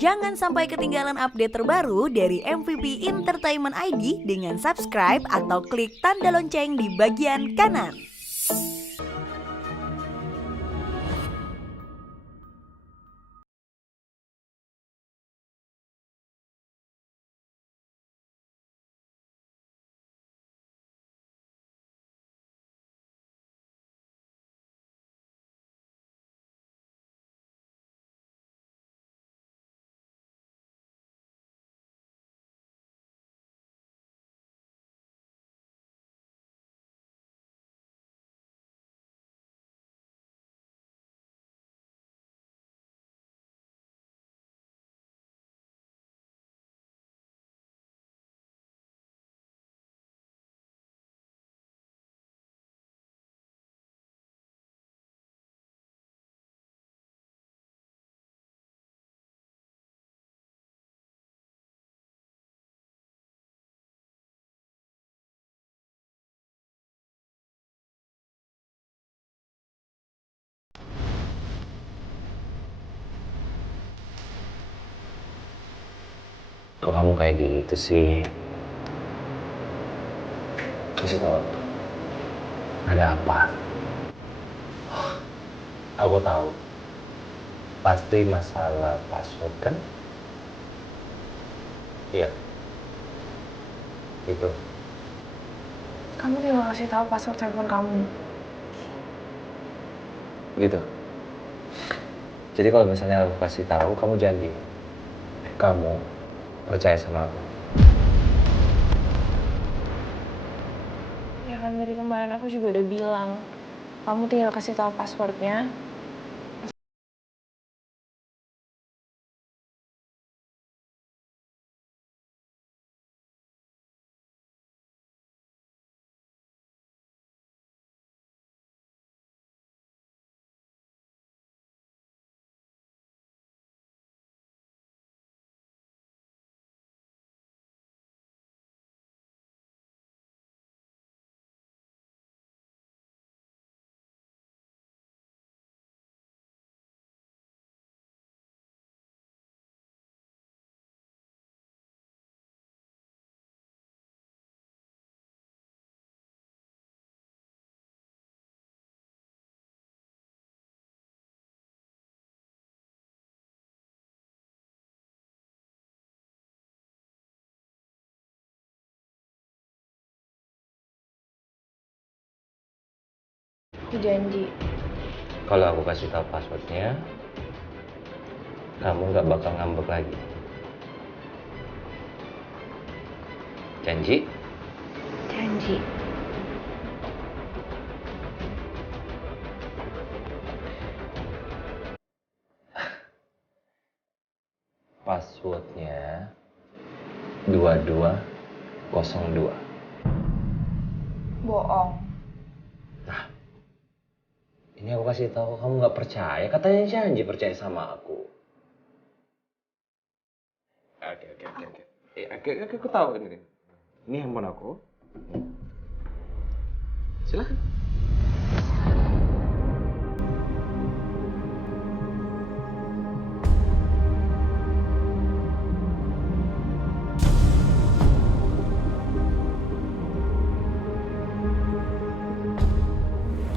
Jangan sampai ketinggalan update terbaru dari MVP Entertainment ID dengan subscribe atau klik tanda lonceng di bagian kanan. Kok kamu kayak gitu sih? Kasih tau aku. Ada apa? Aku tahu. Pasti masalah password kan? Iya. Itu. Kamu tinggal kasih tahu password telepon kamu. Gitu. Jadi kalau misalnya aku kasih tahu, kamu janji. Kamu percaya sama aku. Ya kan dari kemarin aku juga udah bilang. Kamu tinggal kasih tahu passwordnya. Aku janji. Kalau aku kasih tahu passwordnya, kamu nggak bakal ngambek lagi. Janji? Janji. Passwordnya 2202. Bohong. Nah, ini aku kasih tahu kamu nggak percaya. Katanya janji percaya sama aku. Oke. Oke, aku tahu ini. Ini handphone aku. Silahkan.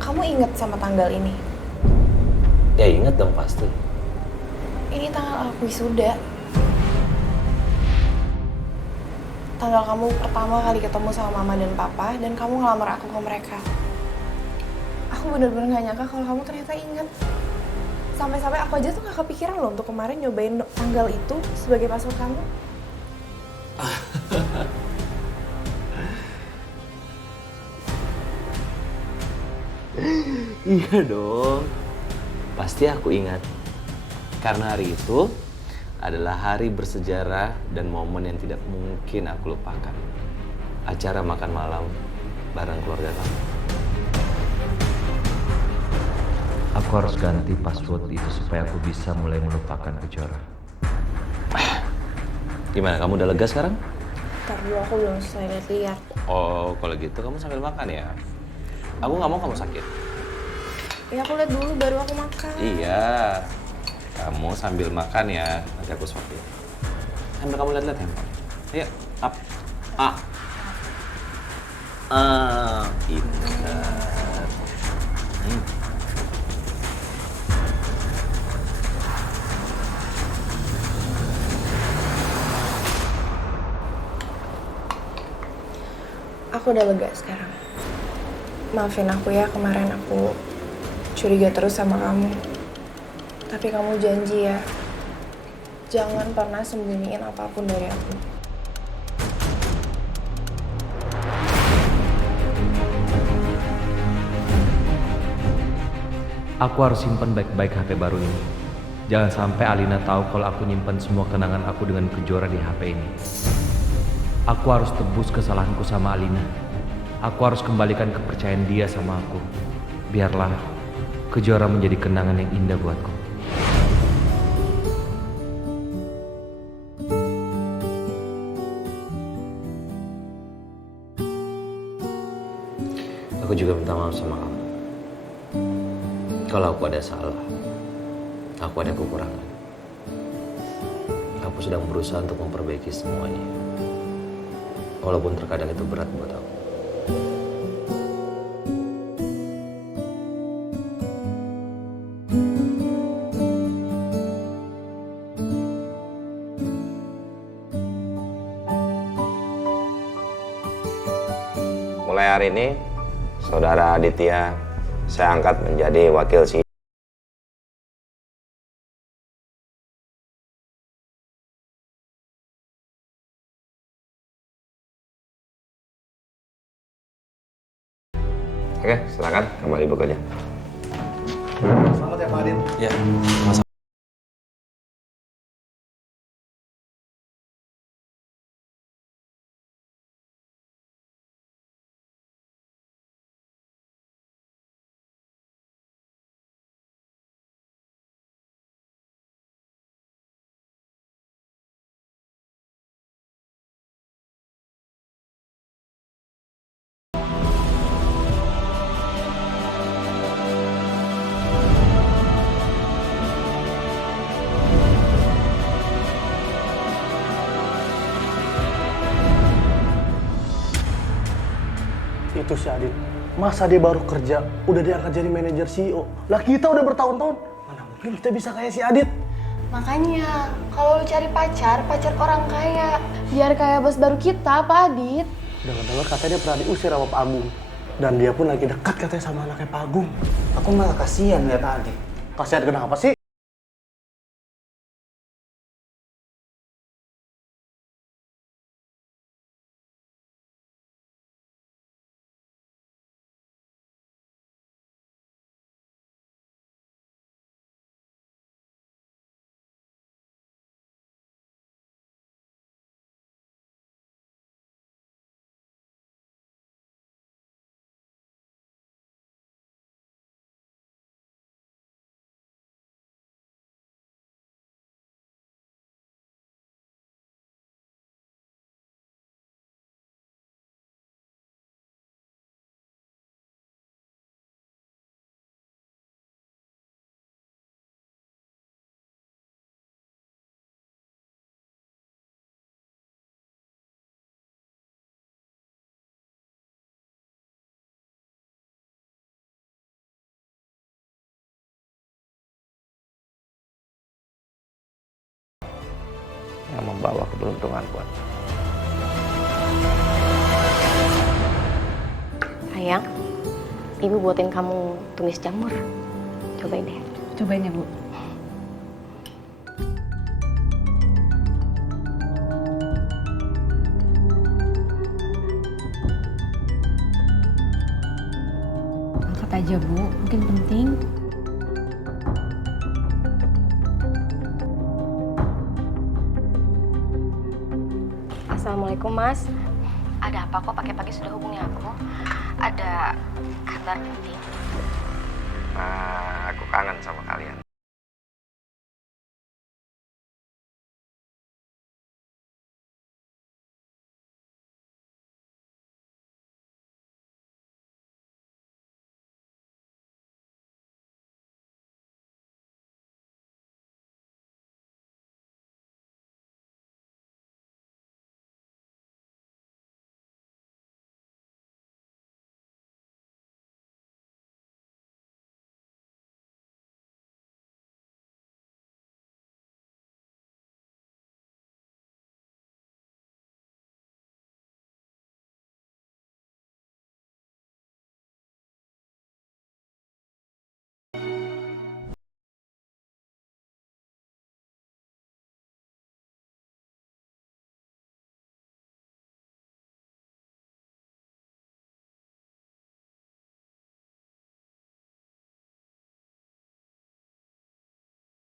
Kamu inget sama tanggal ini? Ya ingat dong pasti. Ini tanggal aku wisuda. Tanggal kamu pertama kali ketemu sama mama dan papa, dan kamu ngelamar aku ke mereka. Aku bener-bener gak nyangka kalau kamu ternyata inget. Sampai-sampai aku aja tuh gak kepikiran loh untuk kemarin nyobain tanggal itu sebagai password kamu. Iya dong. Pasti aku ingat. Karena hari itu adalah hari bersejarah dan momen yang tidak mungkin aku lupakan. Acara makan malam bareng keluarga kamu. Aku harus ganti password itu supaya aku bisa mulai melupakan Kejora. Gimana, kamu udah lega sekarang? Ntar dulu aku belum selesai lihat-lihat. Oh, kalau gitu kamu sambil makan ya. Aku nggak mau kamu sakit. Ya aku lihat dulu baru aku makan. Iya. Kamu sambil makan ya, nanti aku suapin. Sambil kamu lihat-lihat handphone. Ayo, up. Ah. Pintar. Aku udah lega sekarang. Maafin aku ya, kemarin aku curiga terus sama kamu. Tapi kamu janji ya, jangan pernah sembunyiin apapun dari aku. Aku harus simpen baik-baik HP baru ini. Jangan sampai Alina tahu kalau aku nyimpen semua kenangan aku dengan Kejora di HP ini. Aku harus tebus kesalahanku sama Alina. Aku harus kembalikan kepercayaan dia sama aku. Biarlah Kejora menjadi kenangan yang indah buatku. Aku juga minta maaf sama kamu. Kalau aku ada salah, aku ada kekurangan. Aku sedang berusaha untuk memperbaiki semuanya. Walaupun terkadang itu berat buat aku. Mulai hari ini, Saudara Aditya saya angkat menjadi wakil si. Oke, silakan kembali bekerja. Selamat ya Pak Adit. Ya, Itu si Adit. Masa dia baru kerja, udah diangkat jadi manajer CEO. Lah kita udah bertahun-tahun. Mana mungkin kita bisa kayak si Adit? Makanya, kalau lu cari pacar, pacar orang kaya. Biar kayak bos baru kita, Pak Adit. Dengar-dengar katanya dia pernah diusir sama Pak Agung. Dan dia pun lagi dekat katanya sama anaknya Pak Agung. Aku malah kasihan lihat Adit. Kasihan kenapa sih? Yang membawa keberuntungan buat. Sayang, ibu buatin kamu tumis jamur. Cobain deh. Cobain ya, Bu. Angkat aja, Bu. Mungkin penting. Assalamualaikum, Mas. Ada apa kok pagi-pagi sudah hubungi aku? Ada kabar penting. Aku kangen sama kalian.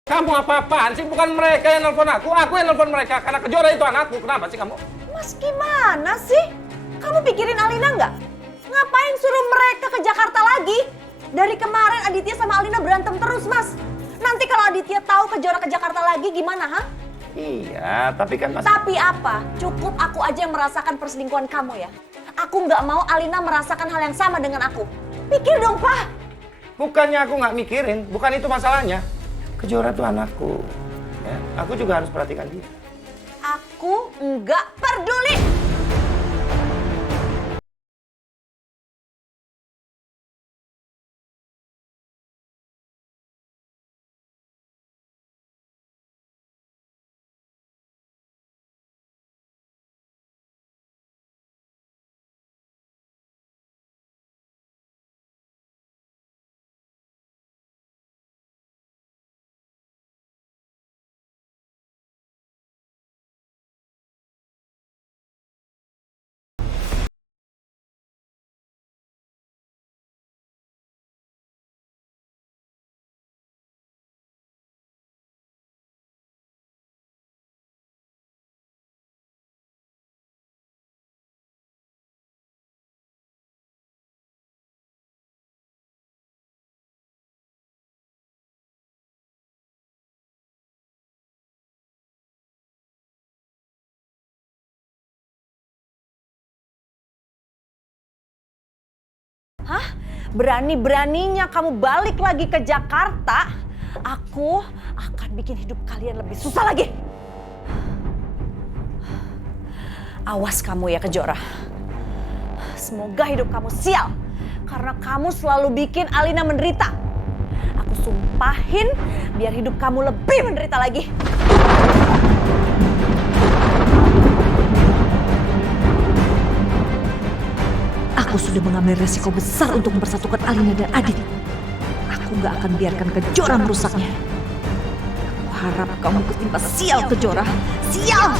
Kamu apa-apaan sih? Bukan mereka yang nelfon aku yang nelfon mereka. Karena Kejora itu anakku. Kenapa sih kamu? Mas gimana sih? Kamu pikirin Alina nggak? Ngapain suruh mereka ke Jakarta lagi? Dari kemarin Aditya sama Alina berantem terus, Mas. Nanti kalau Aditya tahu Kejora ke Jakarta lagi gimana, ha? Iya, tapi kan Mas... Tapi apa? Cukup aku aja yang merasakan perselingkuhan kamu ya. Aku nggak mau Alina merasakan hal yang sama dengan aku. Pikir dong, Pak. Bukannya aku nggak mikirin, bukan itu masalahnya. Kejora itu anakku. Ya, aku juga harus perhatikan dia. Aku nggak peduli. Hah? Berani-beraninya kamu balik lagi ke Jakarta, aku akan bikin hidup kalian lebih susah lagi. Awas kamu ya Kejora. Semoga hidup kamu sial, karena kamu selalu bikin Alina menderita. Aku sumpahin biar hidup kamu lebih menderita lagi. Aku sudah mengambil resiko besar untuk mempersatukan Alina dan Adit. Aku gak akan biarkan Kejora merusaknya. Aku harap kamu ketimpa sial, Kejora. Sial!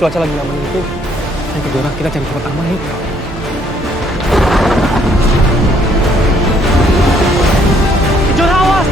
Cuaca lagi nggak menentu. Ayo Kejora, kita cari tempat aman yuk. Kejora, awas!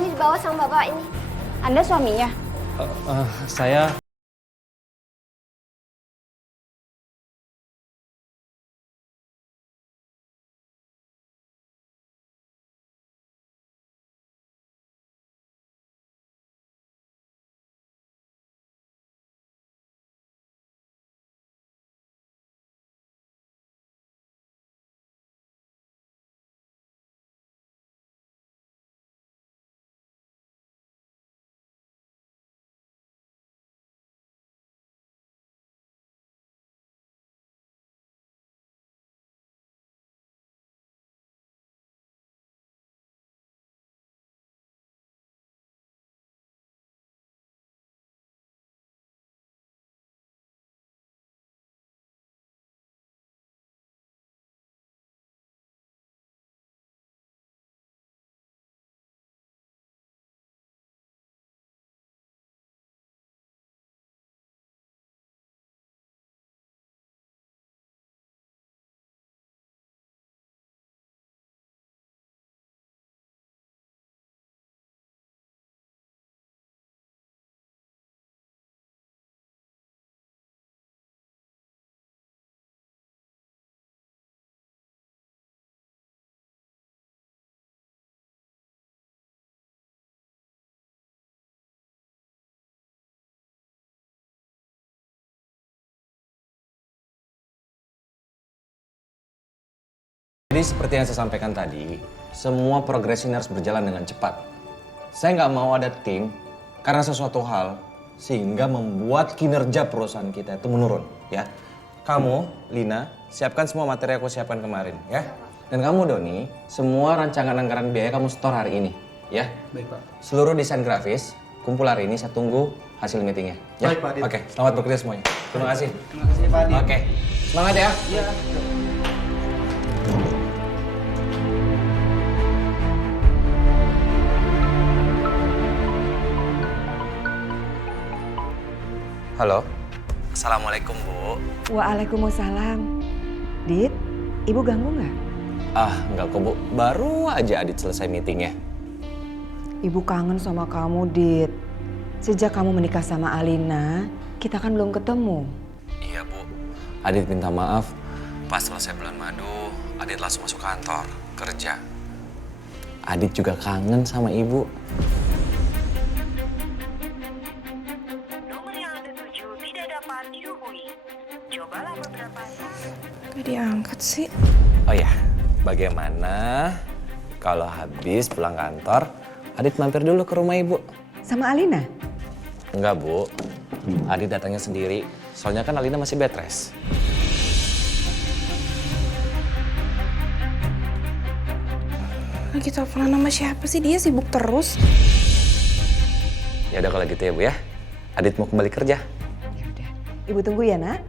Ini dibawa sama bapak ini. Anda suaminya? Saya Jadi seperti yang saya sampaikan tadi, semua progres ini harus berjalan dengan cepat. Saya nggak mau ada tim karena sesuatu hal sehingga membuat kinerja perusahaan kita itu menurun, ya. Kamu, Lina, siapkan semua materi aku siapkan kemarin, ya. Dan kamu, Doni, semua rancangan anggaran biaya kamu store hari ini, ya. Baik, Pak. Seluruh desain grafis kumpul hari ini, saya tunggu hasil meetingnya. Ya? Baik, Pak Adit. Oke, selamat bekerja semuanya. Terima kasih. Terima kasih, Pak Adit. Oke, semangat ya. Iya. Halo. Assalamualaikum, Bu. Waalaikumsalam. Dit, Ibu ganggu nggak? Enggak kok, Bu. Baru aja Adit selesai meetingnya. Ibu kangen sama kamu, Dit. Sejak kamu menikah sama Alina, kita kan belum ketemu. Iya, Bu. Adit minta maaf. Pas selesai bulan madu, Adit langsung masuk kantor, kerja. Adit juga kangen sama Ibu. Nomor yang Anda tuju tidak dapat dihubungi. Cobalah beberapa saat. Gak diangkat sih. Oh ya, bagaimana kalau habis pulang kantor, Adit mampir dulu ke rumah Ibu? Sama Alina? Enggak, Bu. Adit datangnya sendiri. Soalnya kan Alina masih bed rest. Lagi teleponan sama siapa sih? Dia sibuk terus. Ya udah kalau gitu ya, Bu ya. Adit mau kembali kerja. Ibu tunggu ya, Nak.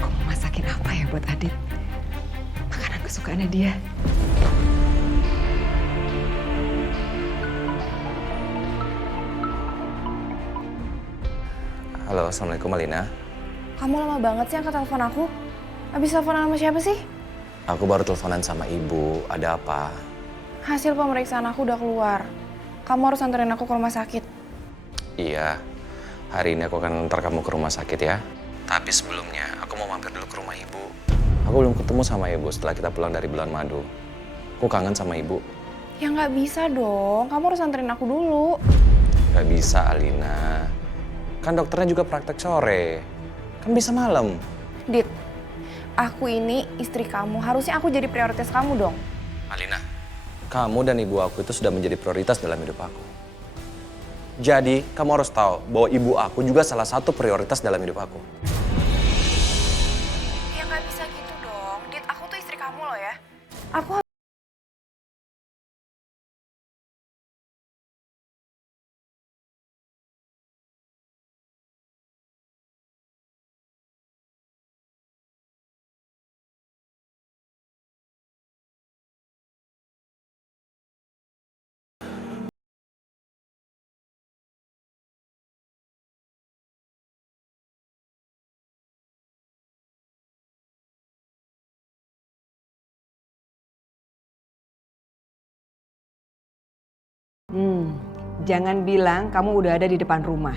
Aku mau masakin apa ya buat Adit? Makanan kesukaannya dia. Halo, Assalamualaikum Alina. Kamu lama banget sih angkat telepon aku. Abis teleponan sama siapa sih? Aku baru teleponan sama Ibu. Ada apa? Hasil pemeriksaan aku udah keluar. Kamu harus anterin aku ke rumah sakit. Iya. Hari ini aku akan antar kamu ke rumah sakit ya. Tapi sebelumnya, aku mau mampir dulu ke rumah Ibu. Aku belum ketemu sama Ibu setelah kita pulang dari bulan madu. Aku kangen sama Ibu. Ya nggak bisa dong. Kamu harus anterin aku dulu. Gak bisa, Alina. Kan dokternya juga praktek sore. Kan bisa malam. Dit, aku ini istri kamu. Harusnya aku jadi prioritas kamu dong. Alina, kamu dan ibu aku itu sudah menjadi prioritas dalam hidup aku. Jadi, kamu harus tahu bahwa ibu aku juga salah satu prioritas dalam hidup aku. Ya nggak bisa gitu dong. Dit, aku tuh istri kamu loh ya. Aku Jangan bilang kamu udah ada di depan rumah.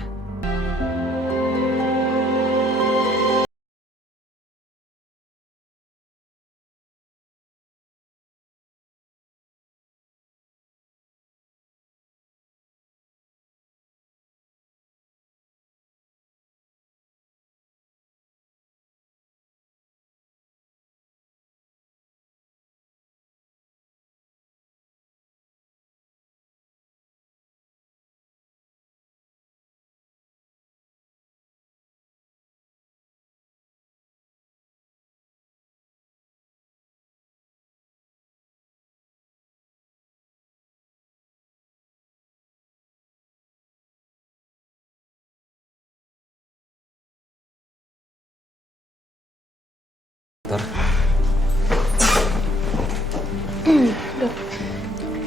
Dok,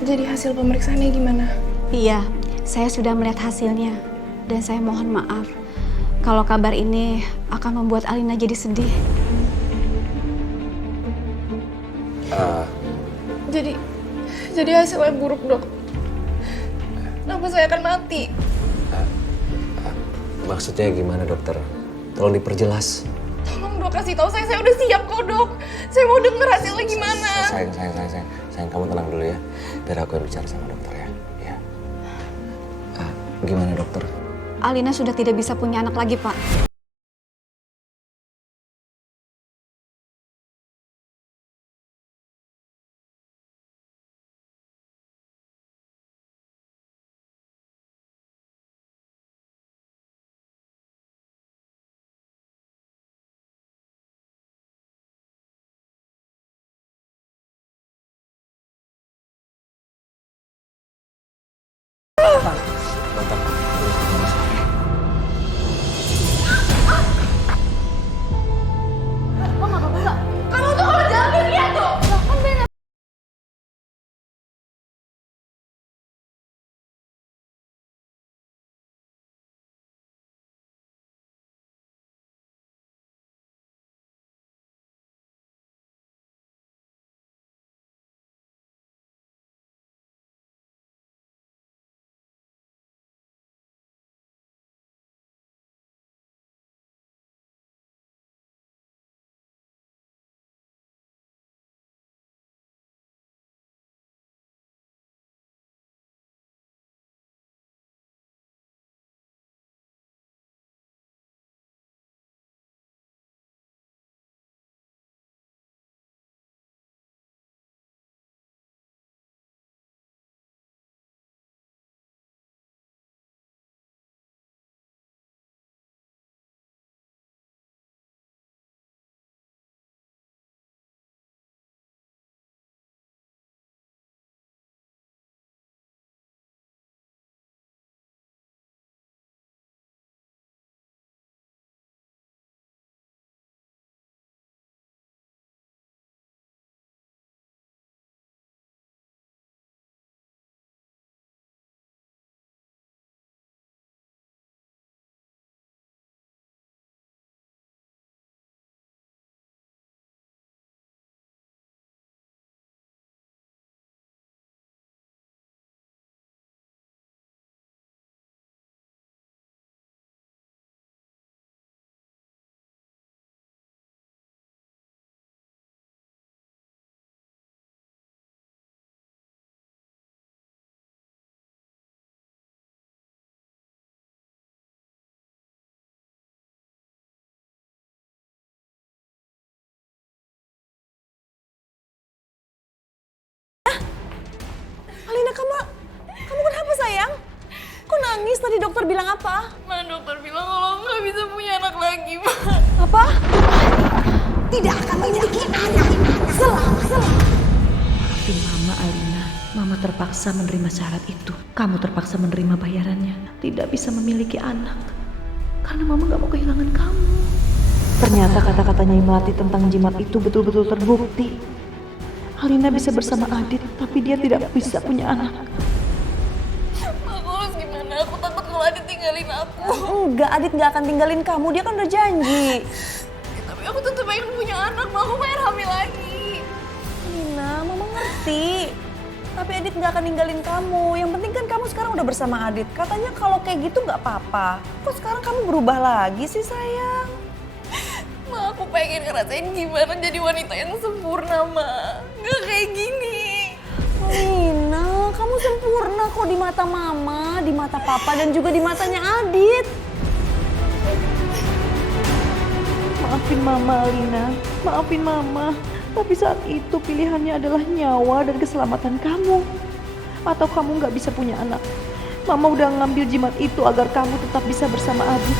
jadi hasil pemeriksaannya gimana? Iya, saya sudah melihat hasilnya. Dan saya mohon maaf kalau kabar ini akan membuat Alina jadi sedih. Jadi hasilnya buruk, Dok. Kenapa saya akan mati? Maksudnya gimana, dokter? Tolong diperjelas. Tolong Dok kasih tahu saya udah siap kok, Dok. Saya mau denger hasilnya gimana. Sayang, kamu tenang dulu ya. Biar aku yang bicara sama dokter ya. Ya. Gimana, dokter? Alina sudah tidak bisa punya anak lagi, Pak. nangis? Tadi dokter bilang apa? Ma, dokter bilang kalau nggak bisa punya anak lagi, Ma. Apa? Tidak akan memiliki anak. Maafin Mama, Alina. Mama terpaksa menerima syarat itu. Kamu terpaksa menerima bayarannya. Tidak bisa memiliki anak. Karena Mama gak mau kehilangan kamu. Ternyata kata-katanya yang melatih tentang jimat itu betul-betul terbukti. Alina bisa bersama Adit, tapi dia tidak bisa punya anak. Ma, aku harus gimana? Aku takut kalau Adit tinggalin aku. Enggak, Adit nggak akan tinggalin kamu. Dia kan udah janji. Tapi aku tetap pengen punya anak, Ma. Aku pengen hamil lagi. Nina, Mama ngerti. Tapi Adit nggak akan ninggalin kamu. Yang penting kan kamu sekarang udah bersama Adit. Katanya kalau kayak gitu nggak apa-apa. Kok sekarang kamu berubah lagi sih, sayang? Ma, aku pengen ngerasain gimana jadi wanita yang sempurna, Ma. Nggak kayak gini. Nina, kamu sempurna kok di mata Mama, di mata Papa, dan juga di matanya Adit. Maafin Mama, Alina. Maafin Mama. Tapi saat itu pilihannya adalah nyawa dan keselamatan kamu. Atau kamu gak bisa punya anak. Mama udah ngambil jimat itu agar kamu tetap bisa bersama Adit.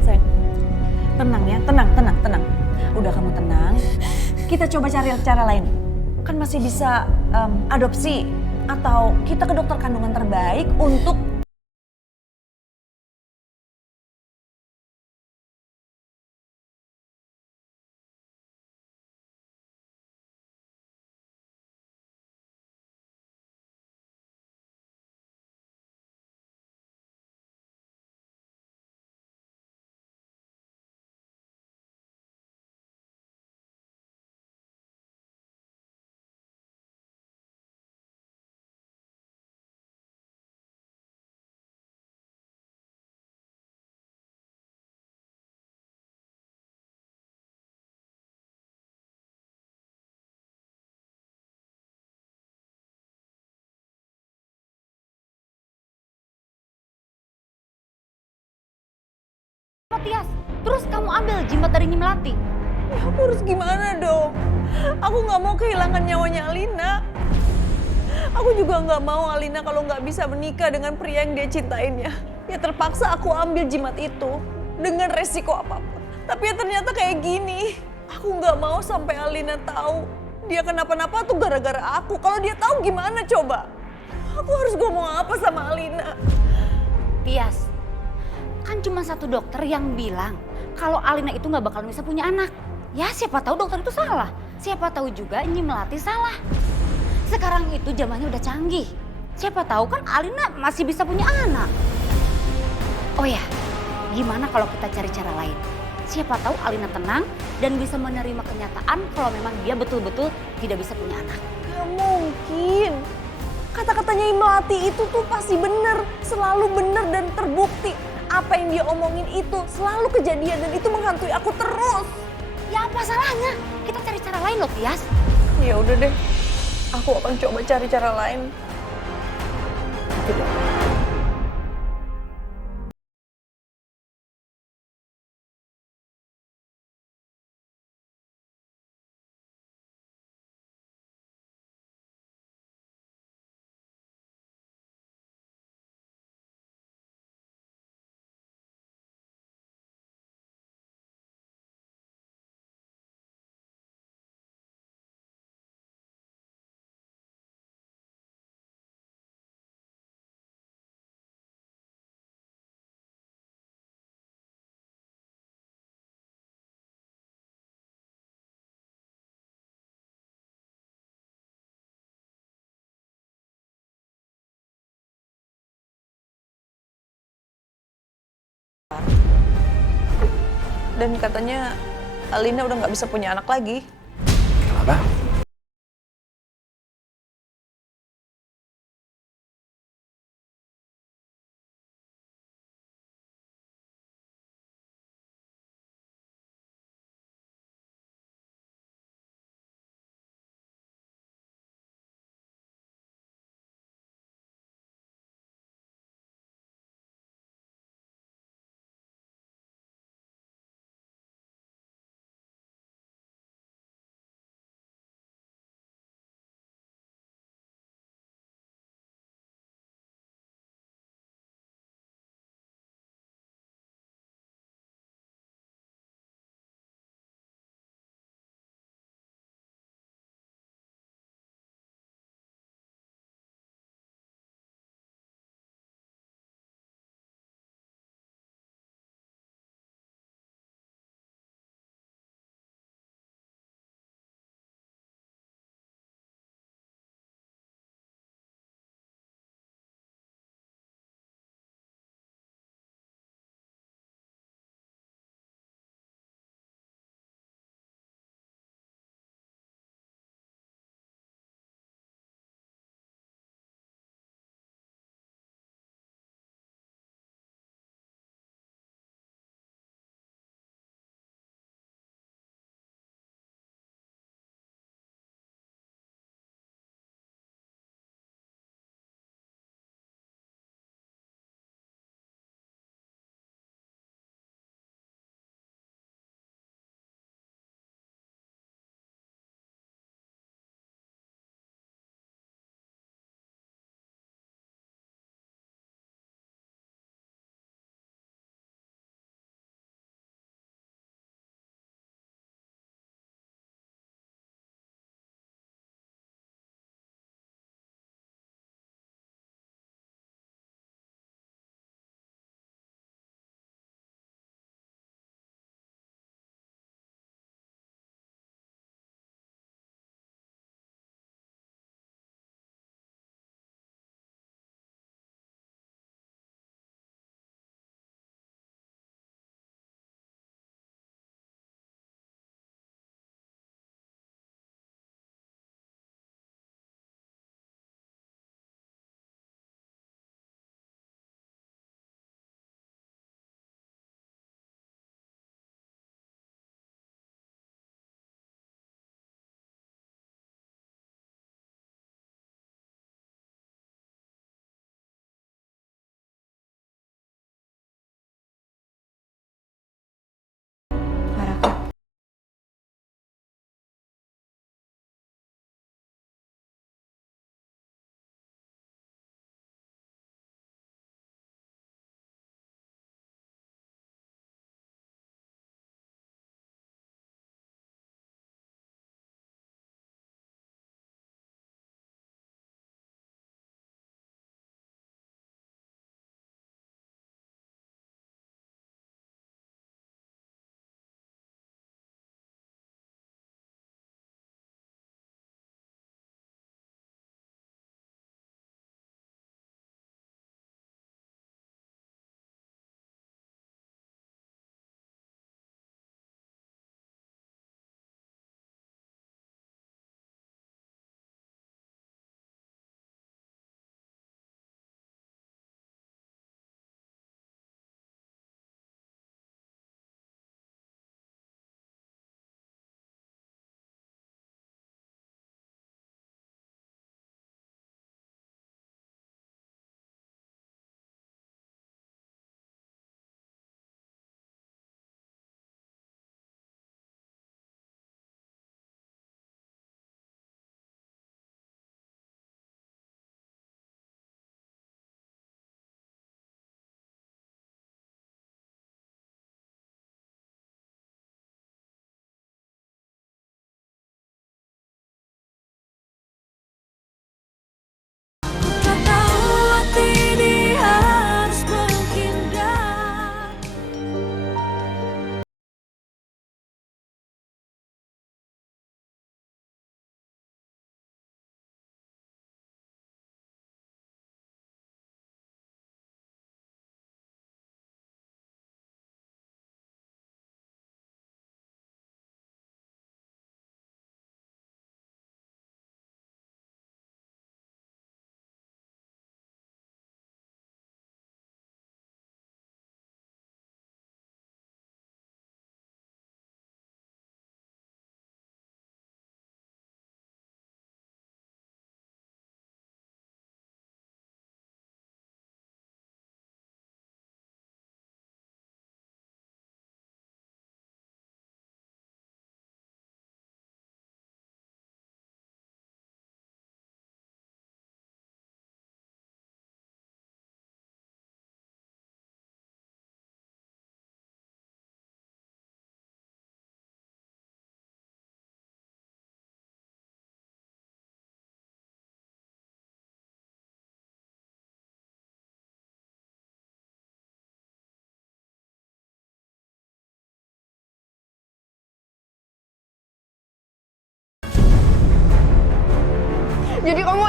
Sayang, tenang ya, tenang. Udah kamu tenang. Kita coba cari cara lain. Kan masih bisa adopsi. Atau kita ke dokter kandungan terbaik untuk Tias, terus kamu ambil jimat dari Nyi Melati. aku harus gimana dong? Aku nggak mau kehilangan nyawanya Alina. Aku juga nggak mau Alina kalau nggak bisa menikah dengan pria yang dia cintainya. Ya terpaksa aku ambil jimat itu dengan resiko apapun. Tapi ya ternyata kayak gini. Aku nggak mau sampai Alina tahu dia kenapa-napa tuh gara-gara aku. Kalau dia tahu gimana coba? Aku harus ngomong apa sama Alina? Tias, kan cuma satu dokter yang bilang kalau Alina itu nggak bakal bisa punya anak. Ya siapa tahu dokter itu salah. Siapa tahu juga Nyi Melati salah. Sekarang itu zamannya udah canggih. Siapa tahu kan Alina masih bisa punya anak. Oh ya, gimana kalau kita cari cara lain? Siapa tahu Alina tenang dan bisa menerima kenyataan kalau memang dia betul-betul tidak bisa punya anak. Gak mungkin. Kata-katanya Nyi Melati itu tuh pasti bener. Selalu bener dan terbukti. Apa yang dia omongin itu selalu kejadian dan itu menghantui aku terus. Ya apa salahnya? Kita cari cara lain loh, Tias. Ya udah deh. Aku akan coba cari cara lain. Dan katanya Alina udah nggak bisa punya anak lagi. Kenapa?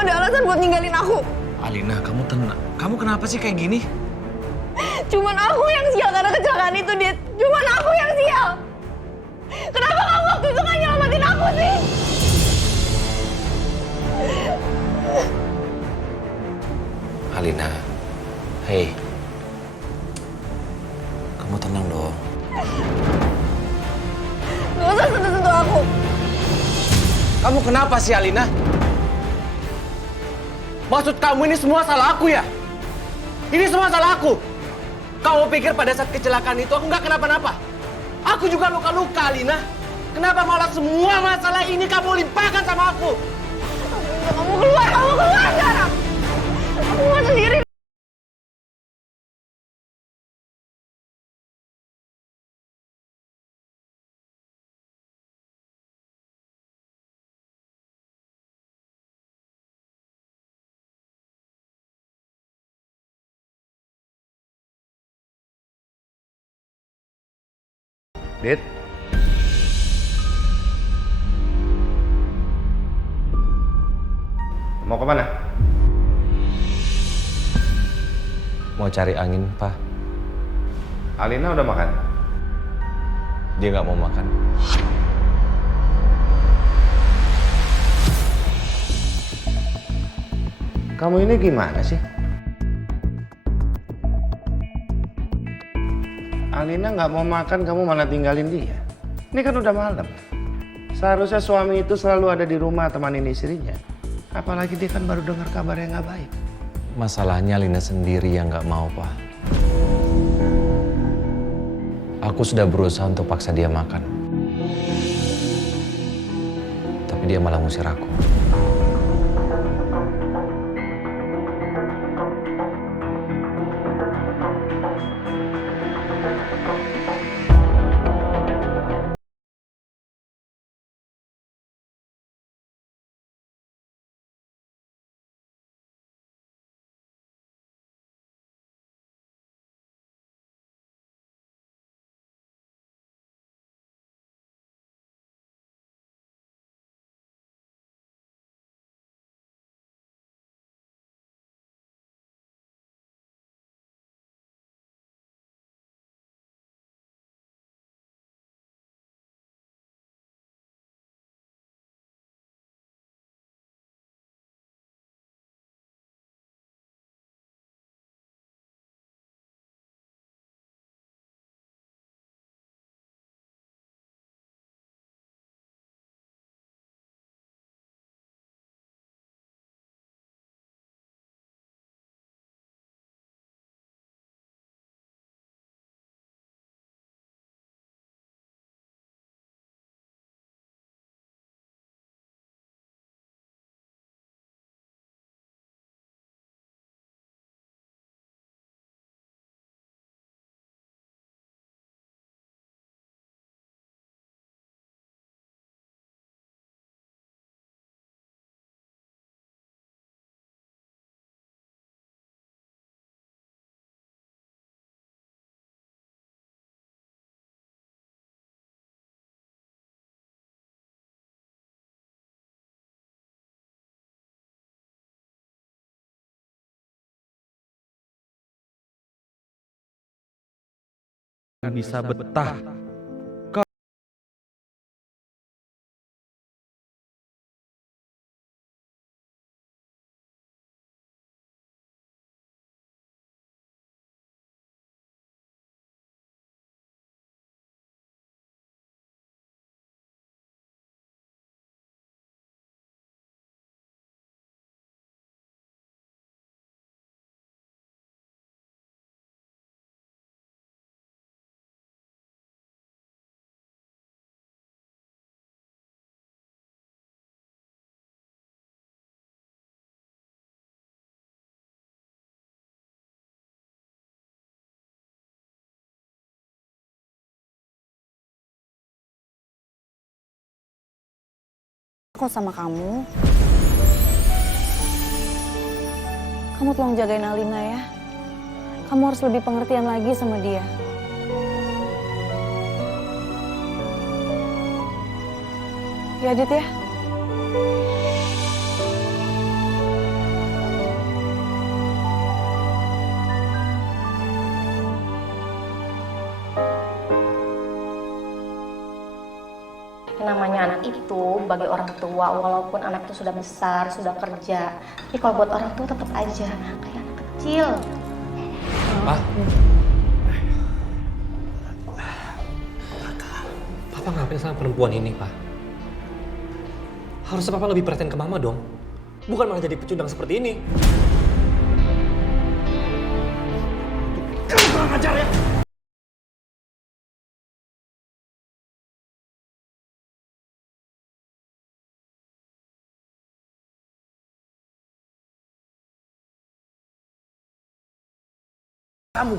ada alasan buat ninggalin aku. Alina, kamu tenang. Kamu kenapa sih kayak gini? Cuman aku yang sial karena kecelakaan itu, Dit. Cuman aku yang sial. Kenapa kamu waktu itu gak nyelamatin aku sih? Alina, hei, kamu tenang dong. Gak usah sentuh-sentuh aku. Kamu kenapa sih, Alina? Maksud kamu ini semua salah aku ya? Ini semua salah aku. Kamu pikir pada saat kecelakaan itu aku nggak kenapa-napa? Aku juga luka-luka, Alina. Kenapa malah semua masalah ini kamu limpahkan sama aku? Kamu keluar sekarang. Aku mau sendiri. Dit. Mau kemana? Mau cari angin, Pak. Alina udah makan? Dia nggak mau makan. Kamu ini gimana sih? Alina nggak mau makan, kamu malah tinggalin dia. Ini kan udah malam. Seharusnya suami itu selalu ada di rumah temanin istrinya. Apalagi dia kan baru dengar kabar yang nggak baik. Masalahnya Lina sendiri yang nggak mau, Pak. Aku sudah berusaha untuk paksa dia makan. Tapi dia malah ngusir aku. Bisa betah. Aku sama kamu. Kamu tolong jagain Alina ya. Kamu harus lebih pengertian lagi sama dia. Ya, Dit ya. Yang namanya anak itu bagi orang tua, walaupun anak itu sudah besar, sudah kerja, tapi kalau buat orang tua tetap aja kayak anak kecil. Pak, Papa ngapain sama perempuan ini, Pak? Harusnya Papa lebih perhatian ke Mama dong. Bukan malah jadi pecundang seperti ini. Kamu kurang ajar ya! Kamu.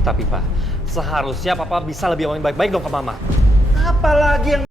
Tapi Pak, seharusnya Papa bisa lebih ngomong baik-baik dong ke Mama. Apalagi yang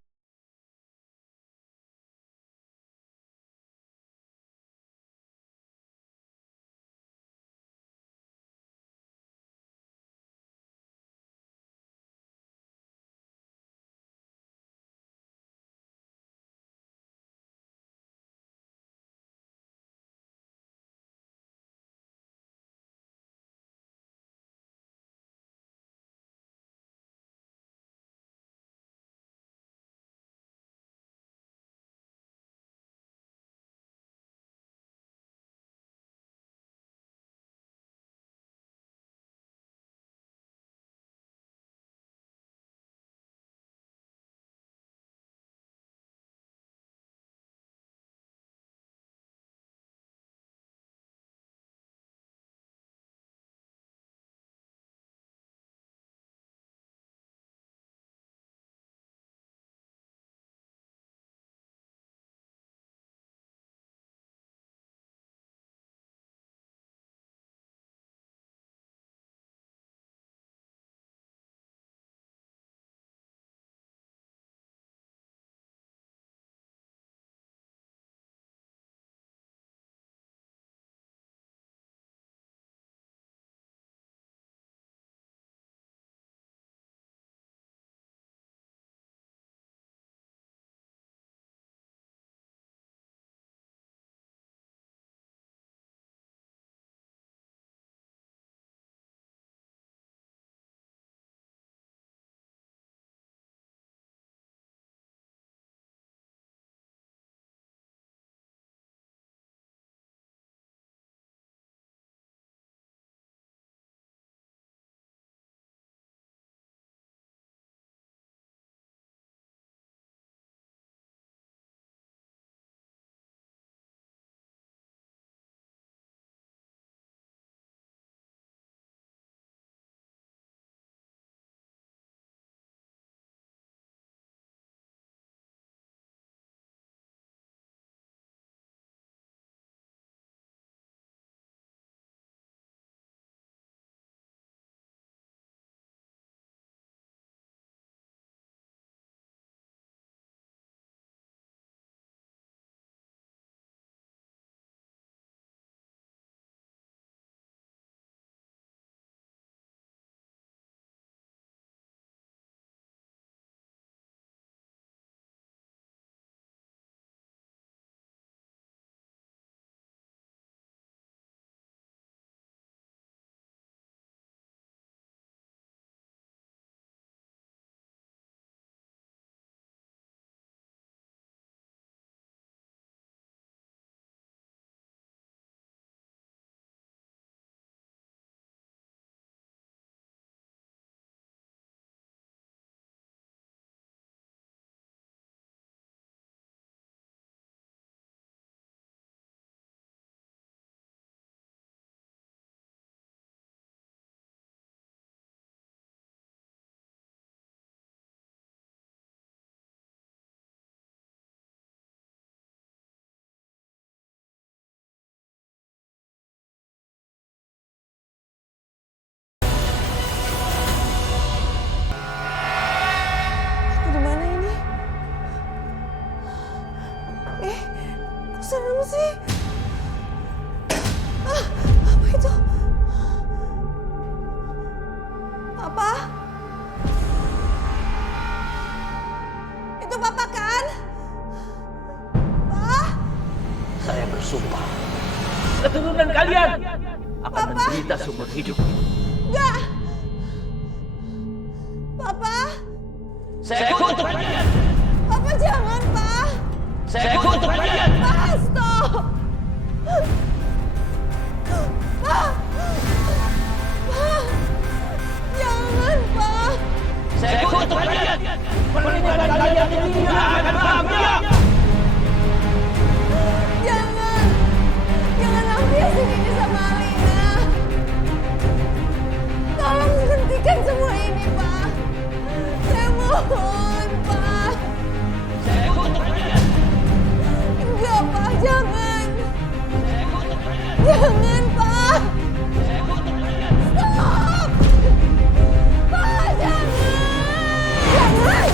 serem sih? Apa itu? Papa? Itu Papa kan? Pa? Saya bersumpah, keturunan kalian akan menderita seumur hidup. Enggak! Papa? Saya kutuk kalian! Pak, jangan, Pak. Saya kutuk kalian. Pak, stop. Pak. Pak. Jangan, Pak. Saya kutuk kalian. Pernikahan kalian ini tidak akan bahagia. Jangan. Jangan lampiasin ini sama Alina. Tolong hentikan semua ini, Pak. Saya mohon, Pak. Saya kutuk kalian. Enggak, Pak, jangan. Saya kutuk kalian. Jangan, Pak. Saya kutuk kalian. Stop. Pak, jangan. Jangan.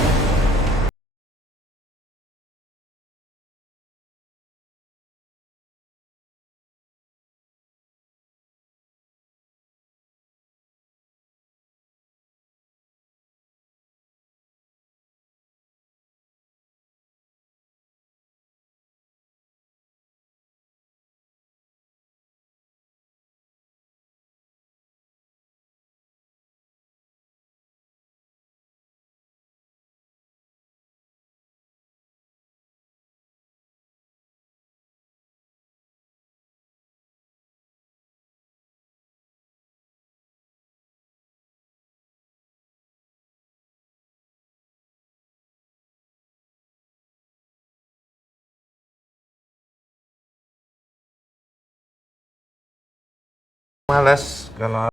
Males kalau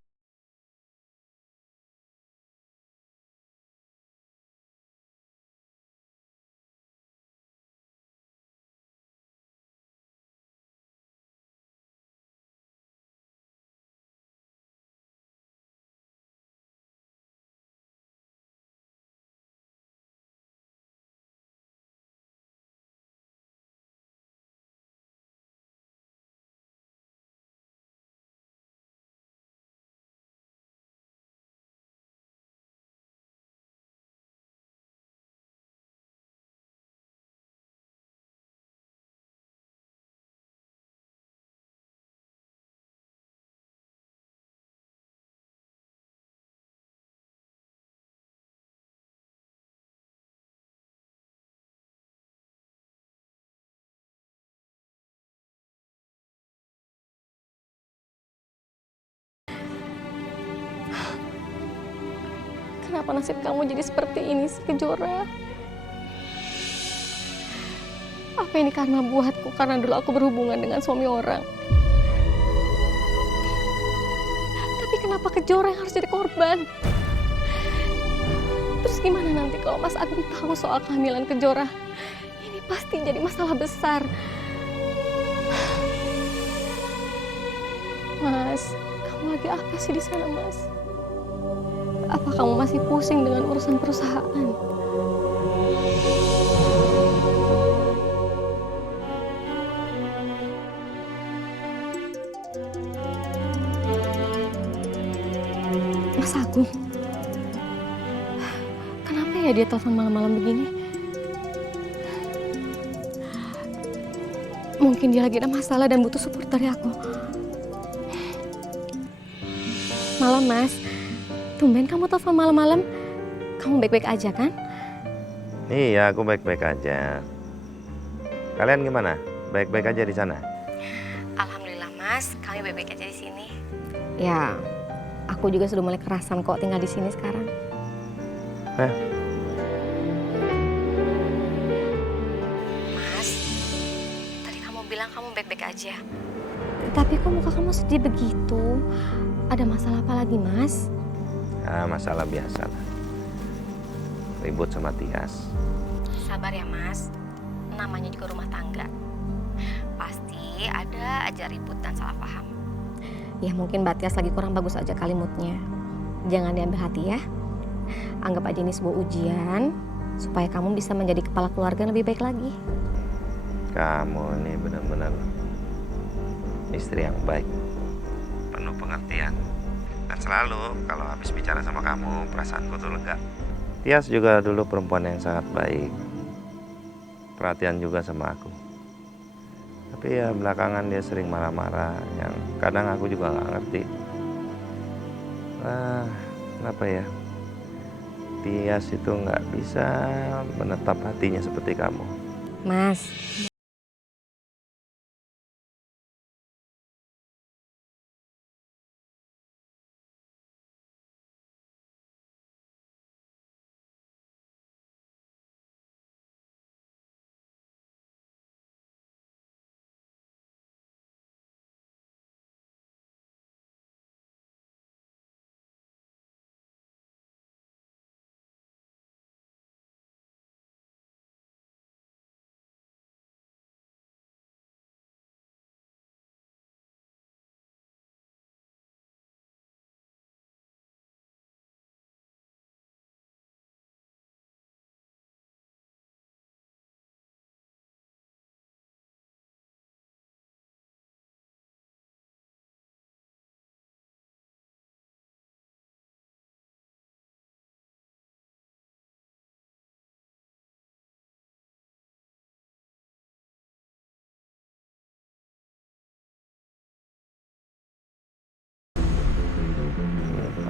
Kenapa nasib kamu jadi seperti ini sih, Kejora? Apa ini karena buatku, karena dulu aku berhubungan dengan suami orang? Tapi kenapa Kejora yang harus jadi korban? Terus gimana nanti kalau Mas Agung tahu soal kehamilan Kejora? Ini pasti jadi masalah besar. Mas, kamu lagi apa sih di sana, Mas? Apa kamu masih pusing dengan urusan perusahaan? Mas Agung, kenapa ya dia telepon malam-malam begini? Mungkin dia lagi ada masalah dan butuh support dari aku. Malam, Mas. Tumben kamu telepon malam-malam. Kamu baik-baik aja kan? Iya, aku baik-baik aja. Kalian gimana? Baik-baik aja di sana? Alhamdulillah, Mas. Kami baik-baik aja di sini. Ya, aku juga sudah mulai kerasan kok tinggal di sini sekarang. Mas, tadi kamu bilang kamu baik-baik aja. Tapi kok muka kamu sedih begitu? Ada masalah apa lagi, Mas? Masalah biasa lah. Ribut sama Tias. Sabar ya, Mas. Namanya juga rumah tangga. Pasti ada aja ribut dan salah paham. Ya mungkin Mbak Tias lagi kurang bagus aja kali moodnya. Jangan diambil hati ya. Anggap aja ini sebuah ujian supaya kamu bisa menjadi kepala keluarga yang lebih baik lagi. Kamu ini benar-benar istri yang baik, penuh pengertian. Dan selalu kalau habis bicara sama kamu, perasaanku tuh lega. Tias juga dulu perempuan yang sangat baik, perhatian juga sama aku. Tapi ya belakangan dia sering marah-marah, yang kadang aku juga nggak ngerti. Kenapa ya? Tias itu nggak bisa menetap hatinya seperti kamu. Mas,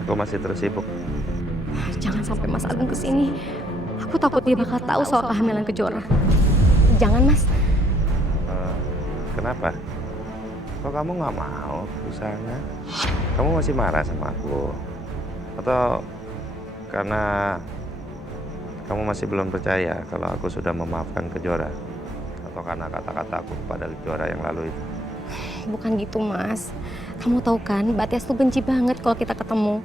Aku masih terus sibuk. jangan sampai Mas Agung kesini. Aku takut dia bakal tahu soal kehamilan Kejora. Jangan, Mas. Kenapa? Kok kamu nggak mau ke sana? Kamu masih marah sama aku? Atau karena kamu masih belum percaya kalau aku sudah memaafkan Kejora? Atau karena kata-kata aku kepada Kejora yang lalu itu? Bukan gitu, Mas. Kamu tahu kan, Mbak Tias tuh benci banget kalau kita ketemu.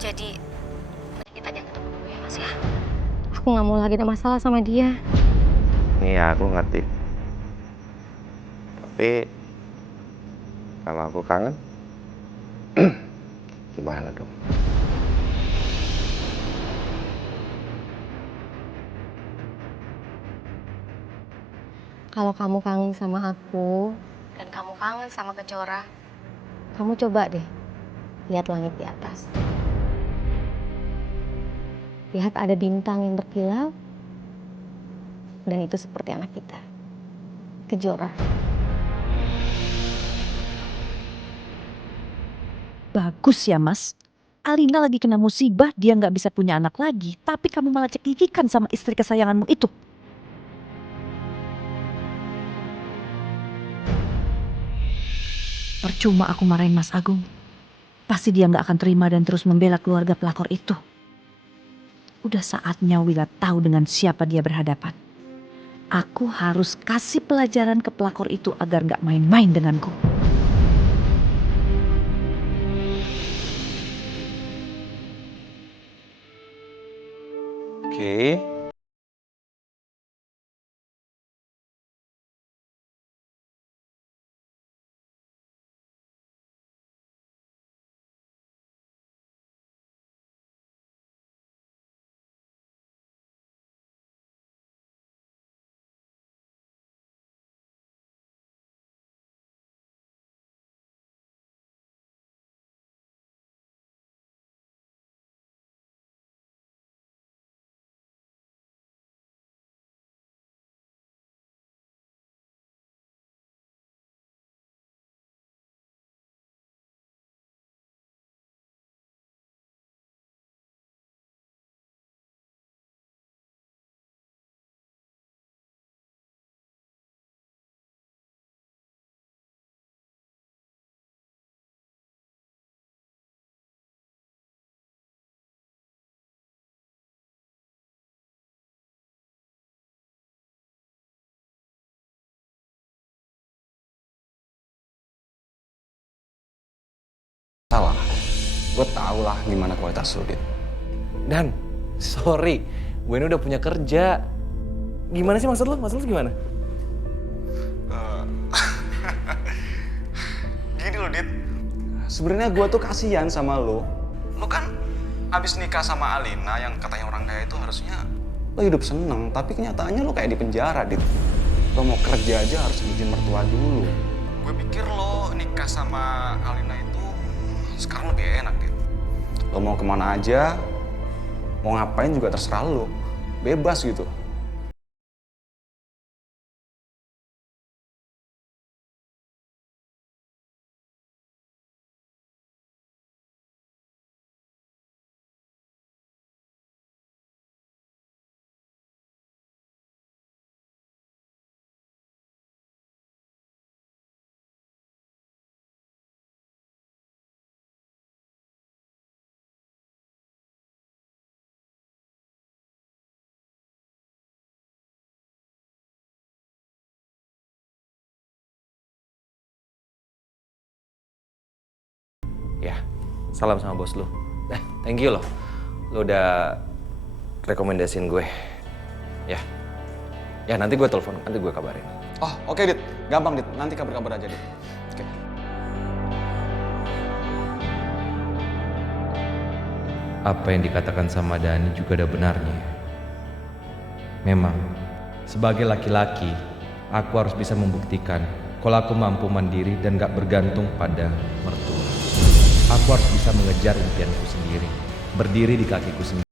Jadi, kita jangan ketemu dulu ya, Mas ya. Aku nggak mau lagi ada masalah sama dia. Iya, aku ngerti. Tapi kalau aku kangen, gimana dong? Kalau kamu kangen sama aku, dan kamu kangen sama Kejora, kamu coba deh lihat langit di atas. Lihat ada bintang yang berkilau, dan itu seperti anak kita, Kejora. Bagus ya, Mas. Alina lagi kena musibah, dia nggak bisa punya anak lagi. Tapi kamu malah cekikikan sama istri kesayanganmu itu. Percuma aku marahin Mas Agung. Pasti dia nggak akan terima dan terus membela keluarga pelakor itu. Udah saatnya Wila tahu dengan siapa dia berhadapan. Aku harus kasih pelajaran ke pelakor itu agar nggak main-main denganku. Oke. Salah. Gue tau lah gimana kualitas lu, Dit. Dan, sorry, gue ini udah punya kerja. Gimana sih maksud lu? Maksud lu gimana? Gini loh, Dit. Sebenarnya gue tuh kasihan sama lu. Lu kan abis nikah sama Alina yang katanya orang kaya itu harusnya lo hidup seneng. Tapi kenyataannya lo kayak di penjara, Dit. Lo mau kerja aja harus izin mertua dulu. Gue pikir lo nikah sama Alina itu sekarang lebih enak, Dit. Lo mau kemana aja, mau ngapain juga terserah lo. Bebas gitu. Ya, salam sama bos lu. Thank you loh. Lu udah rekomendasiin gue. Ya nanti gue telepon, nanti gue kabarin. Oh, oke, Dit. Gampang, Dit. Nanti kabar-kabar aja, Dit. Oke. Apa yang dikatakan sama Dani juga ada benarnya. Memang, sebagai laki-laki, aku harus bisa membuktikan kalau aku mampu mandiri dan gak bergantung pada mertua. Aku harus bisa mengejar impianku sendiri, berdiri di kakiku sendiri.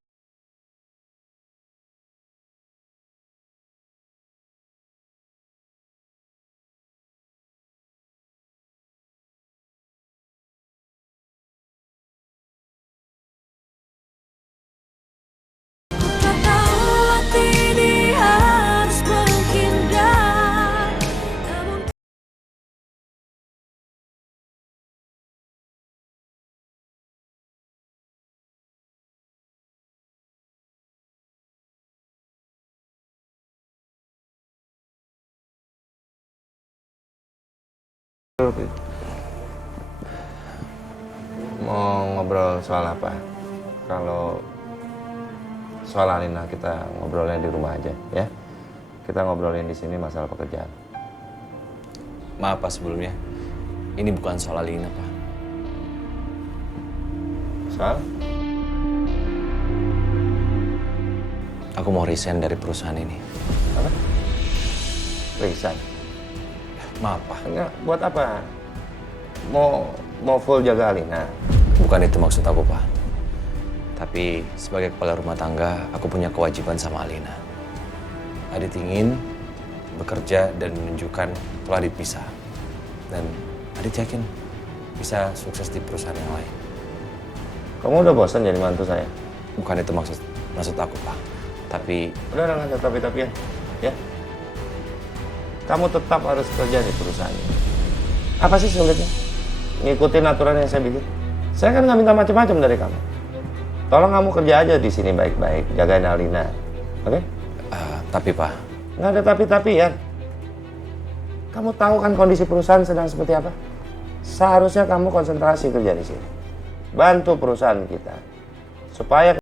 Mau ngobrol soal apa? Kalau soal Alina kita ngobrolnya di rumah aja, ya. Kita ngobrolin di sini masalah pekerjaan. Maaf Pak sebelumnya, ini bukan soal Alina Pak. Soal? Aku mau resign dari perusahaan ini. Apa? Resign? Maaf Pak. Enggak, buat apa? Mau full jaga Alina? Bukan itu maksud aku Pak. Tapi sebagai kepala rumah tangga, aku punya kewajiban sama Alina. Adit ingin bekerja dan menunjukkan kalau Adit bisa. Dan Adit yakin bisa sukses di perusahaan yang lain. Kamu udah bosan jadi mantu saya? Bukan itu maksud aku Pak. Tapi... Udah nggak ada tapi-tapian, ya. Kamu tetap harus kerja di perusahaan ini. Apa sih sulitnya? Ngikutin aturan yang saya bikin. Saya kan nggak minta macam-macam dari kamu. Tolong kamu kerja aja di sini baik-baik, jagain Alina, oke? Tapi Pak. Nggak ada tapi ya. Kamu tahu kan kondisi perusahaan sedang seperti apa? Seharusnya kamu konsentrasi kerja di sini, bantu perusahaan kita supaya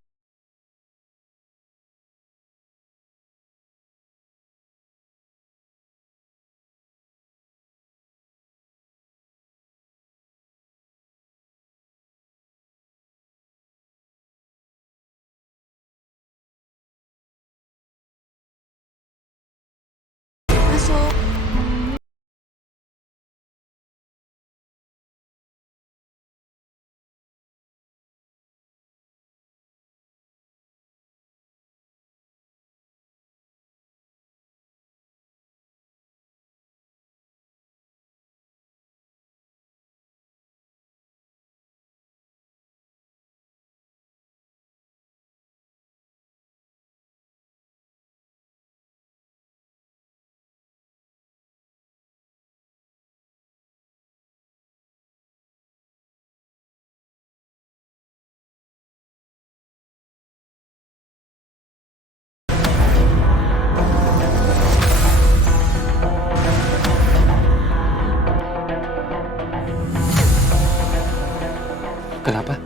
Kenapa?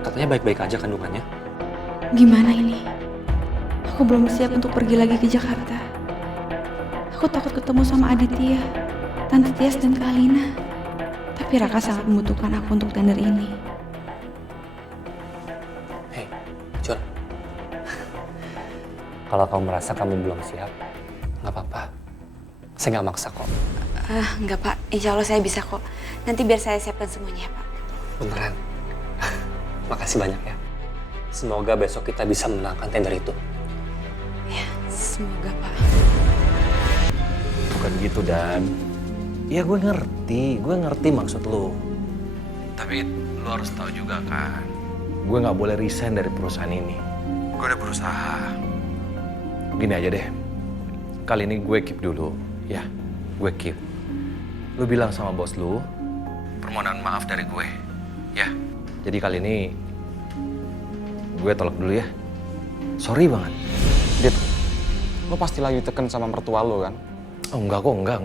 Katanya baik-baik aja kandungannya. Gimana ini? Aku belum siap untuk pergi lagi ke Jakarta. Aku takut ketemu sama Aditya, Tante Tias dan Kak Alina. Tapi Raka sangat membutuhkan aku untuk tender ini. Hei, Jor. Kalau kamu merasa kamu belum siap, nggak apa-apa. Saya nggak maksa kok. Enggak Pak, insya Allah saya bisa kok. Nanti biar saya siapkan semuanya Pak. Beneran. Makasih banyak ya. Semoga besok kita bisa menangkan tender itu. Ya, semoga Pak. Bukan gitu Dan. Ya gue ngerti maksud lo. Tapi lo harus tahu juga kan, gue nggak boleh resign dari perusahaan ini. Gue udah berusaha. Gini aja deh, kali ini gue keep dulu, ya. Gue keep. Lo bilang sama bos lo, permohonan maaf dari gue, ya. Jadi kali ini gue tolak dulu ya. Sorry banget. Dit, lo pasti lagi tekan sama mertua lo kan? Oh enggak kok, enggak.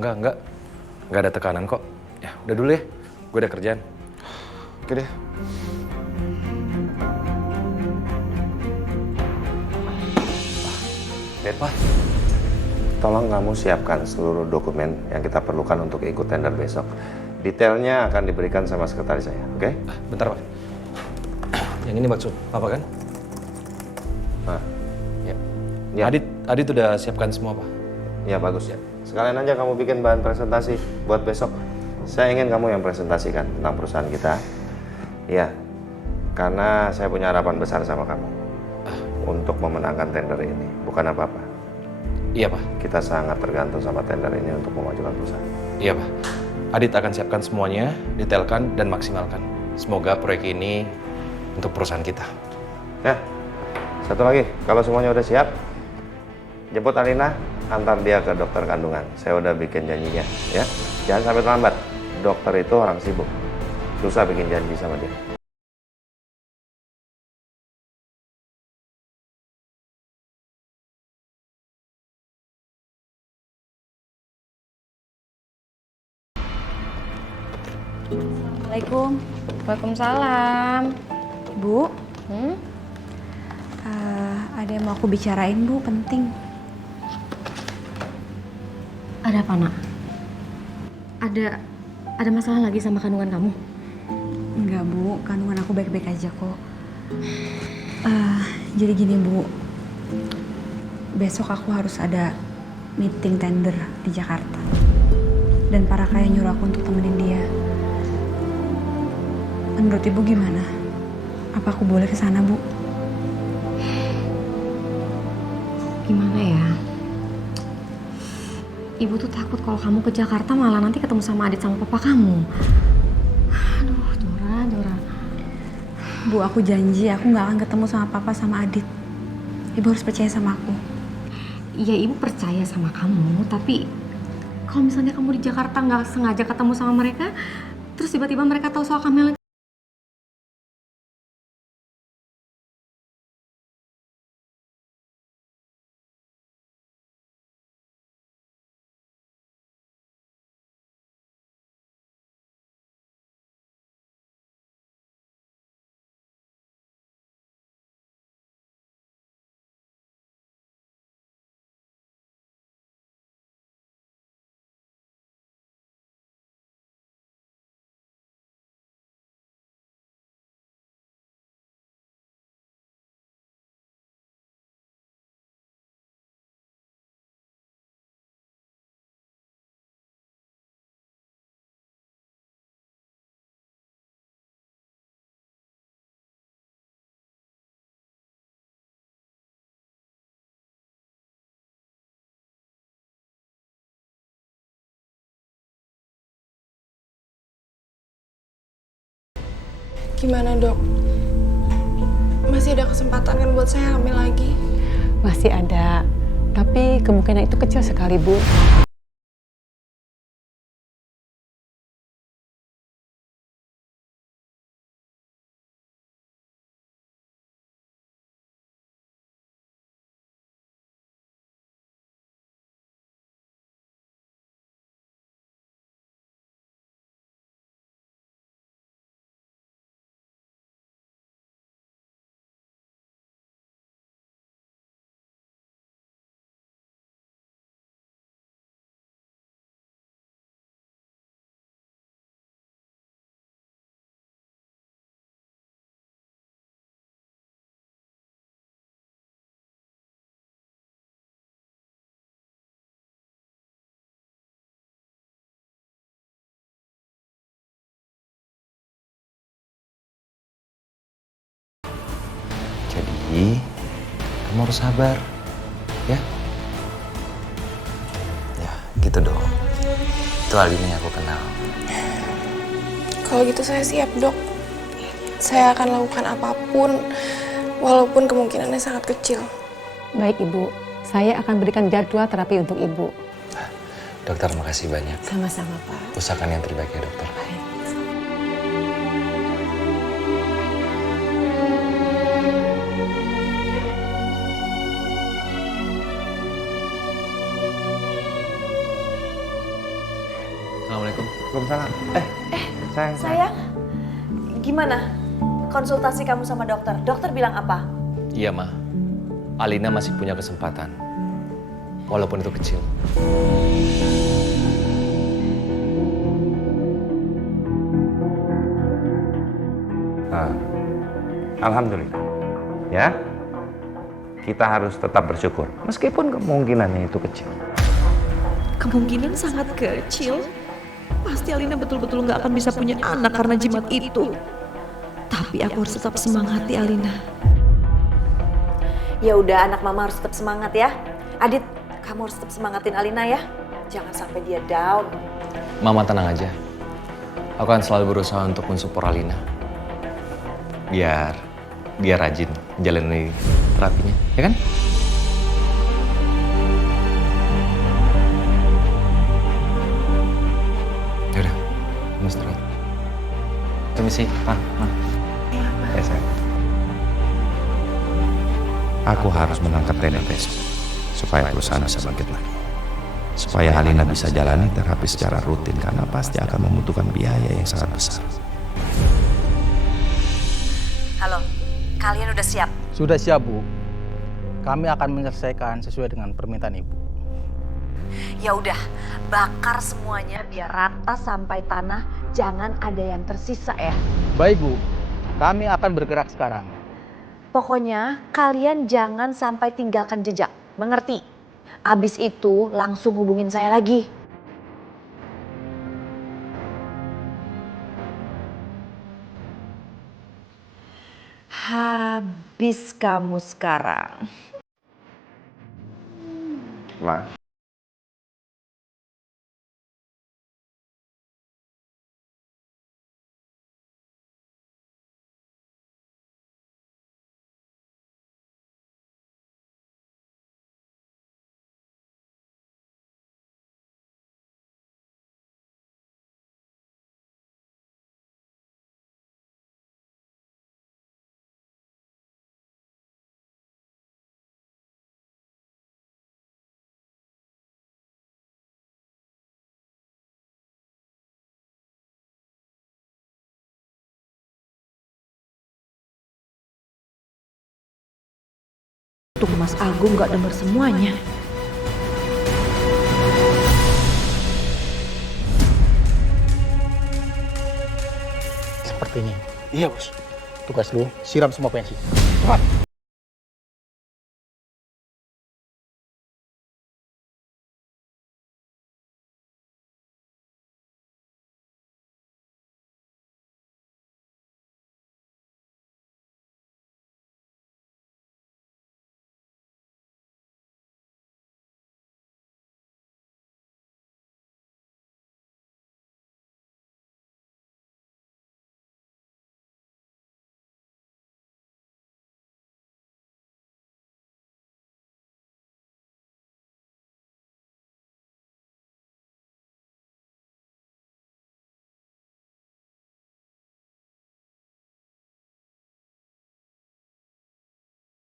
Enggak ada tekanan kok. Ya udah dulu ya, gue ada kerjaan. Oke deh. Pak, tolong kamu siapkan seluruh dokumen yang kita perlukan untuk ikut tender besok. Detailnya akan diberikan sama sekretaris saya, oke? Bentar, Pak. Yang ini maksud Papa kan? Nah, ya. Adit udah siapkan semua, Pak. Ya, bagus ya. Sekalian aja kamu bikin bahan presentasi buat besok. Saya ingin kamu yang presentasikan tentang perusahaan kita. Ya, karena saya punya harapan besar sama kamu. Untuk memenangkan tender ini, bukan apa-apa. Iya, Pak. Kita sangat tergantung sama tender ini untuk memajukan perusahaan. Iya, Pak. Adit akan siapkan semuanya, detailkan dan maksimalkan. Semoga proyek ini untuk perusahaan kita. Ya, satu lagi, kalau semuanya udah siap, jemput Alina, antar dia ke dokter kandungan. Saya udah bikin janjinya, ya. Jangan sampai terlambat. Dokter itu orang sibuk, susah bikin janji sama dia. Assalamualaikum. Waalaikumsalam. Bu, ada yang mau aku bicarain, Bu, penting. Ada apa, Nak? Ada masalah lagi sama kandungan kamu? Enggak, Bu. Kandungan aku baik-baik aja kok. Jadi gini, Bu. Besok aku harus ada meeting tender di Jakarta. Dan para kaya nyuruh aku untuk temenin dia. Menurut Ibu gimana? Apa aku boleh ke sana, Bu? Gimana ya? Ibu tuh takut kalau kamu ke Jakarta malah nanti ketemu sama Adit sama papa kamu. Aduh, Dora. Bu, aku janji aku nggak akan ketemu sama papa sama Adit. Ibu harus percaya sama aku. Iya, Ibu percaya sama kamu, tapi kalau misalnya kamu di Jakarta nggak sengaja ketemu sama mereka, terus tiba-tiba mereka tahu soal Kamel. Gimana, Dok? Masih ada kesempatan kan buat saya hamil lagi? Masih ada, tapi kemungkinan itu kecil sekali, Bu. Jadi, kamu harus sabar, ya? Ya, gitu dong. Itu Alina yang aku kenal. Kalau gitu saya siap, Dok. Saya akan lakukan apapun, walaupun kemungkinannya sangat kecil. Baik, Ibu. Saya akan berikan jadwal terapi untuk Ibu. Dokter, makasih banyak. Sama-sama, Pak. Usahakan yang terbaik ya, dokter. Baik. Assalamualaikum. Waalaikumsalam. Sayang. Gimana konsultasi kamu sama dokter? Dokter bilang apa? Iya, Ma. Alina masih punya kesempatan. Walaupun itu kecil. Alhamdulillah. Ya. Kita harus tetap bersyukur. Meskipun kemungkinannya itu kecil. Kemungkinan sangat kecil. Pasti Alina betul-betul nggak akan bisa punya anak karena jimat itu. Tapi aku harus tetap semangati Alina. Ya udah, anak mama harus tetap semangat ya. Adit, kamu harus tetap semangatin Alina ya. Jangan sampai dia down. Mama tenang aja. Aku akan selalu berusaha untuk mensupport Alina. Biar dia rajin jalani terapinya, ya kan? Yaudah, kamu istirahat. Permisi, Pak. Ya, sayang. Aku harus mengangkat Rena besok supaya perusahaan bisa bangkit lagi. Supaya Alina bisa jalani terapi secara rutin karena pasti akan membutuhkan biaya yang sangat besar. Halo, kalian udah siap? Sudah siap, Bu. Kami akan menyelesaikan sesuai dengan permintaan Ibu. Ya udah, bakar semuanya biar rata sampai tanah. Jangan ada yang tersisa ya. Baik, Bu. Kami akan bergerak sekarang. Pokoknya kalian jangan sampai tinggalkan jejak. Mengerti? Abis itu langsung hubungin saya lagi. Habis kamu sekarang. Ma. Untung Mas Agung nggak dengar semuanya. Sepertinya. Iya, Bos. Tugas lu, siram semua pensi. Cepat.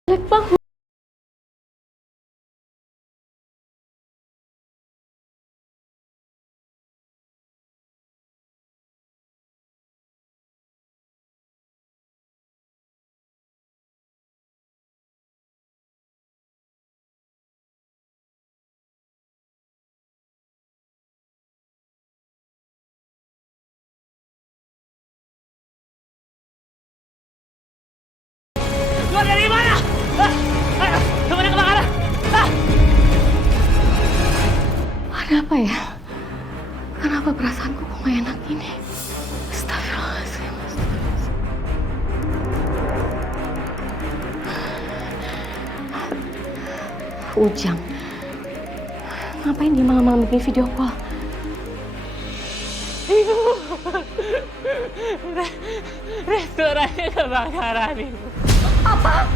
Jelek banget. Keluar dari mana? Kemana kebakaran? Ada apa ya? Kenapa perasaanku kok gak enak gini? Astagfirullahaladzim. Ujang. Ngapain dia malam-malam bikin video call? Ibu, restorannya kebakaran, Ibu. Apa?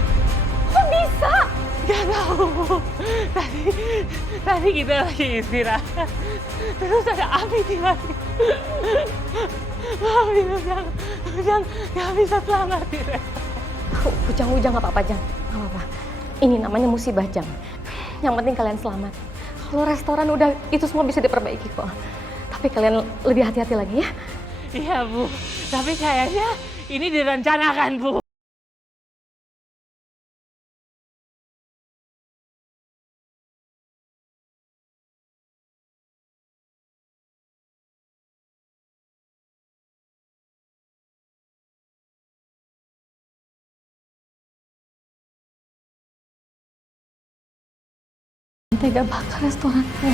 Kok bisa? Gak tahu. Tadi kita lagi istirahat. Terus ada api tiba-tiba. Maafin Ujang gak bisa selamatin. Ujang gak apa-apa, Jang. Gak apa-apa. Ini namanya musibah, Jang. Yang penting kalian selamat. Kalau restoran udah, itu semua bisa diperbaiki kok. Tapi kalian lebih hati-hati lagi ya. Iya, Bu. Tapi kayaknya Ini direncanakan, Bu. Tega bakar restoranku.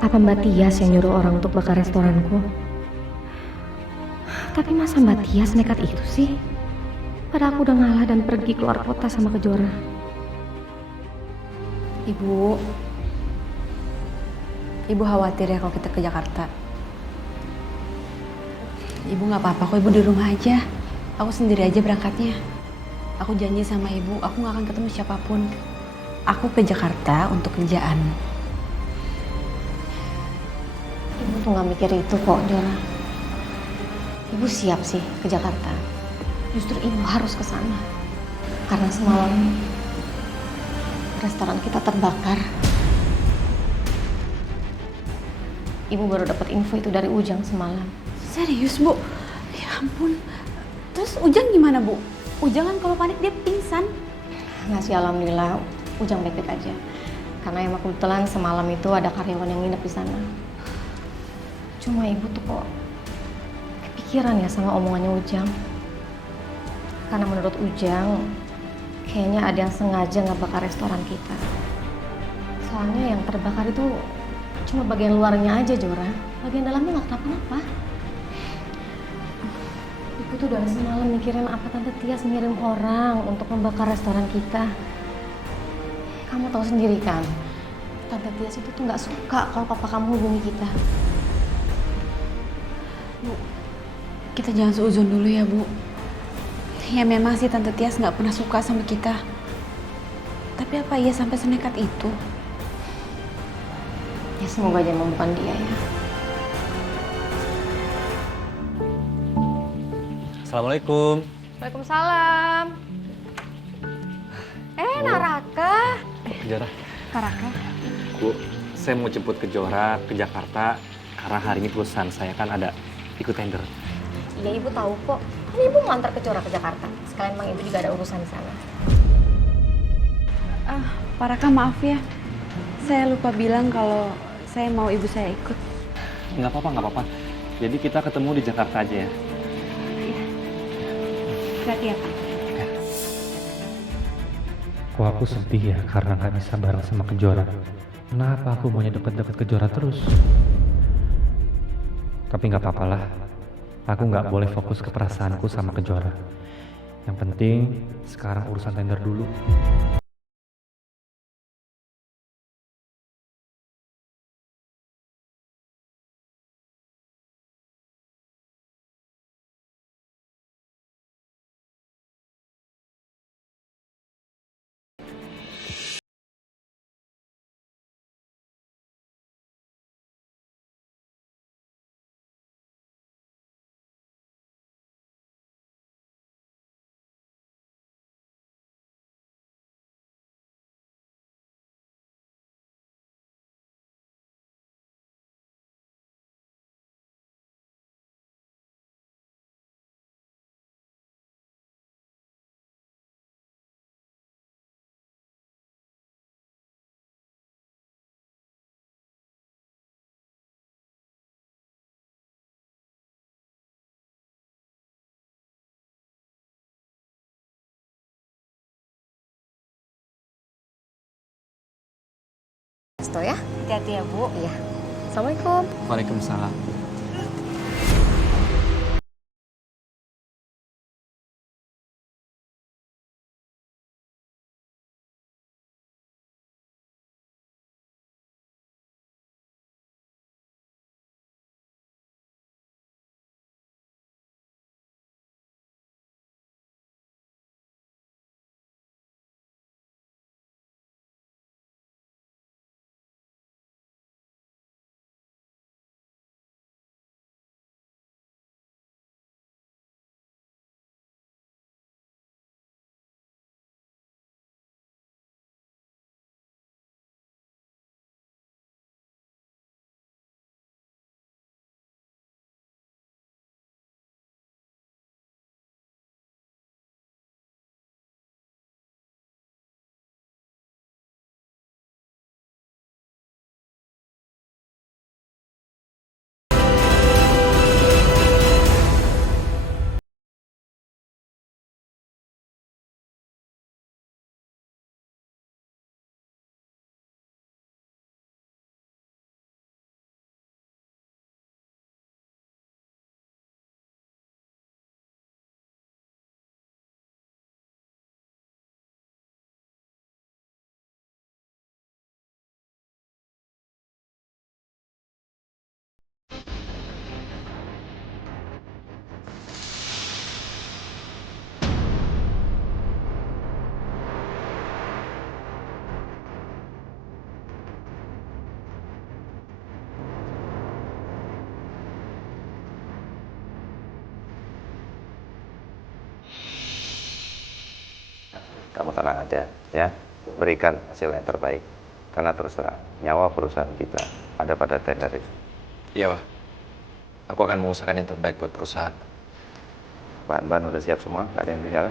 Apa Mbak Tias yang nyuruh orang untuk bakar restoranku? Tapi masa Mbak Tias nekat itu sih? Padahal aku udah ngalah dan pergi keluar kota sama Kejora. Ibu khawatir ya kalau kita ke Jakarta. Ibu nggak apa-apa kok, ibu di rumah aja. Aku sendiri aja berangkatnya. Aku janji sama ibu, aku nggak akan ketemu siapapun. Aku ke Jakarta untuk kerjaan. Ibu tuh gak mikir itu kok, Dora. Ibu siap sih ke Jakarta. Justru ibu harus ke sana. Karena semalam restoran kita terbakar. Ibu baru dapat info itu dari Ujang semalam. Serius, Bu? Ya ampun. Terus Ujang gimana, Bu? Ujang kan kalau panik dia pingsan. Nggak sih, alhamdulillah Ujang baik-baik aja. Karena emang kebetulan semalam itu ada karyawan yang nginep di sana. Cuma ibu tuh kok kepikiran ya sama omongannya Ujang. Karena menurut Ujang, kayaknya ada yang sengaja ngebakar restoran kita. Soalnya yang terbakar itu cuma bagian luarnya aja, Jora. Bagian dalamnya nggak kenapa-napa. Ibu tuh udah semalam mikirin apa Tante Tias ngirim orang untuk membakar restoran kita. Kamu tahu sendiri kan, Tante Tias itu tuh nggak suka kalau papa kamu hubungi kita. Bu, kita jangan seuzon dulu ya, Bu. Ya memang sih Tante Tias nggak pernah suka sama kita. Tapi apa iya sampai senekat itu? Ya semoga aja emang bukan dia ya. Assalamualaikum. Waalaikumsalam. Naraka. Kejora. Naraka. Bu, saya mau jemput Kejora ke Jakarta karena hari ini perusahaan saya kan ada ikut tender. Iya, ibu tahu kok. Kan ibu mau antar Kejora ke Jakarta. Sekalian emang ibu juga ada urusan di sana. Pak Raka, maaf ya. Saya lupa bilang kalau saya mau ibu saya ikut. Nggak apa-apa. Jadi kita ketemu di Jakarta aja ya. Berarti ya, Pak. Kok aku sedih ya karena gak bisa bareng sama Kejora. Kenapa aku maunya deket-deket Kejora terus? Tapi gak apa-apa lah. Aku gak boleh fokus ke perasaanku sama Kejora. Yang penting sekarang urusan tender dulu. Resto ya. Hati-hati ya, Bu. Iya. Assalamualaikum. Waalaikumsalam. Kamu tenang aja, ya. Berikan hasil yang terbaik. Karena terus terang, nyawa perusahaan kita ada pada tender itu. Iya, Pak. Aku akan mengusahakan yang terbaik buat perusahaan. Bahan-bahan udah siap semua, nggak ada yang tinggal.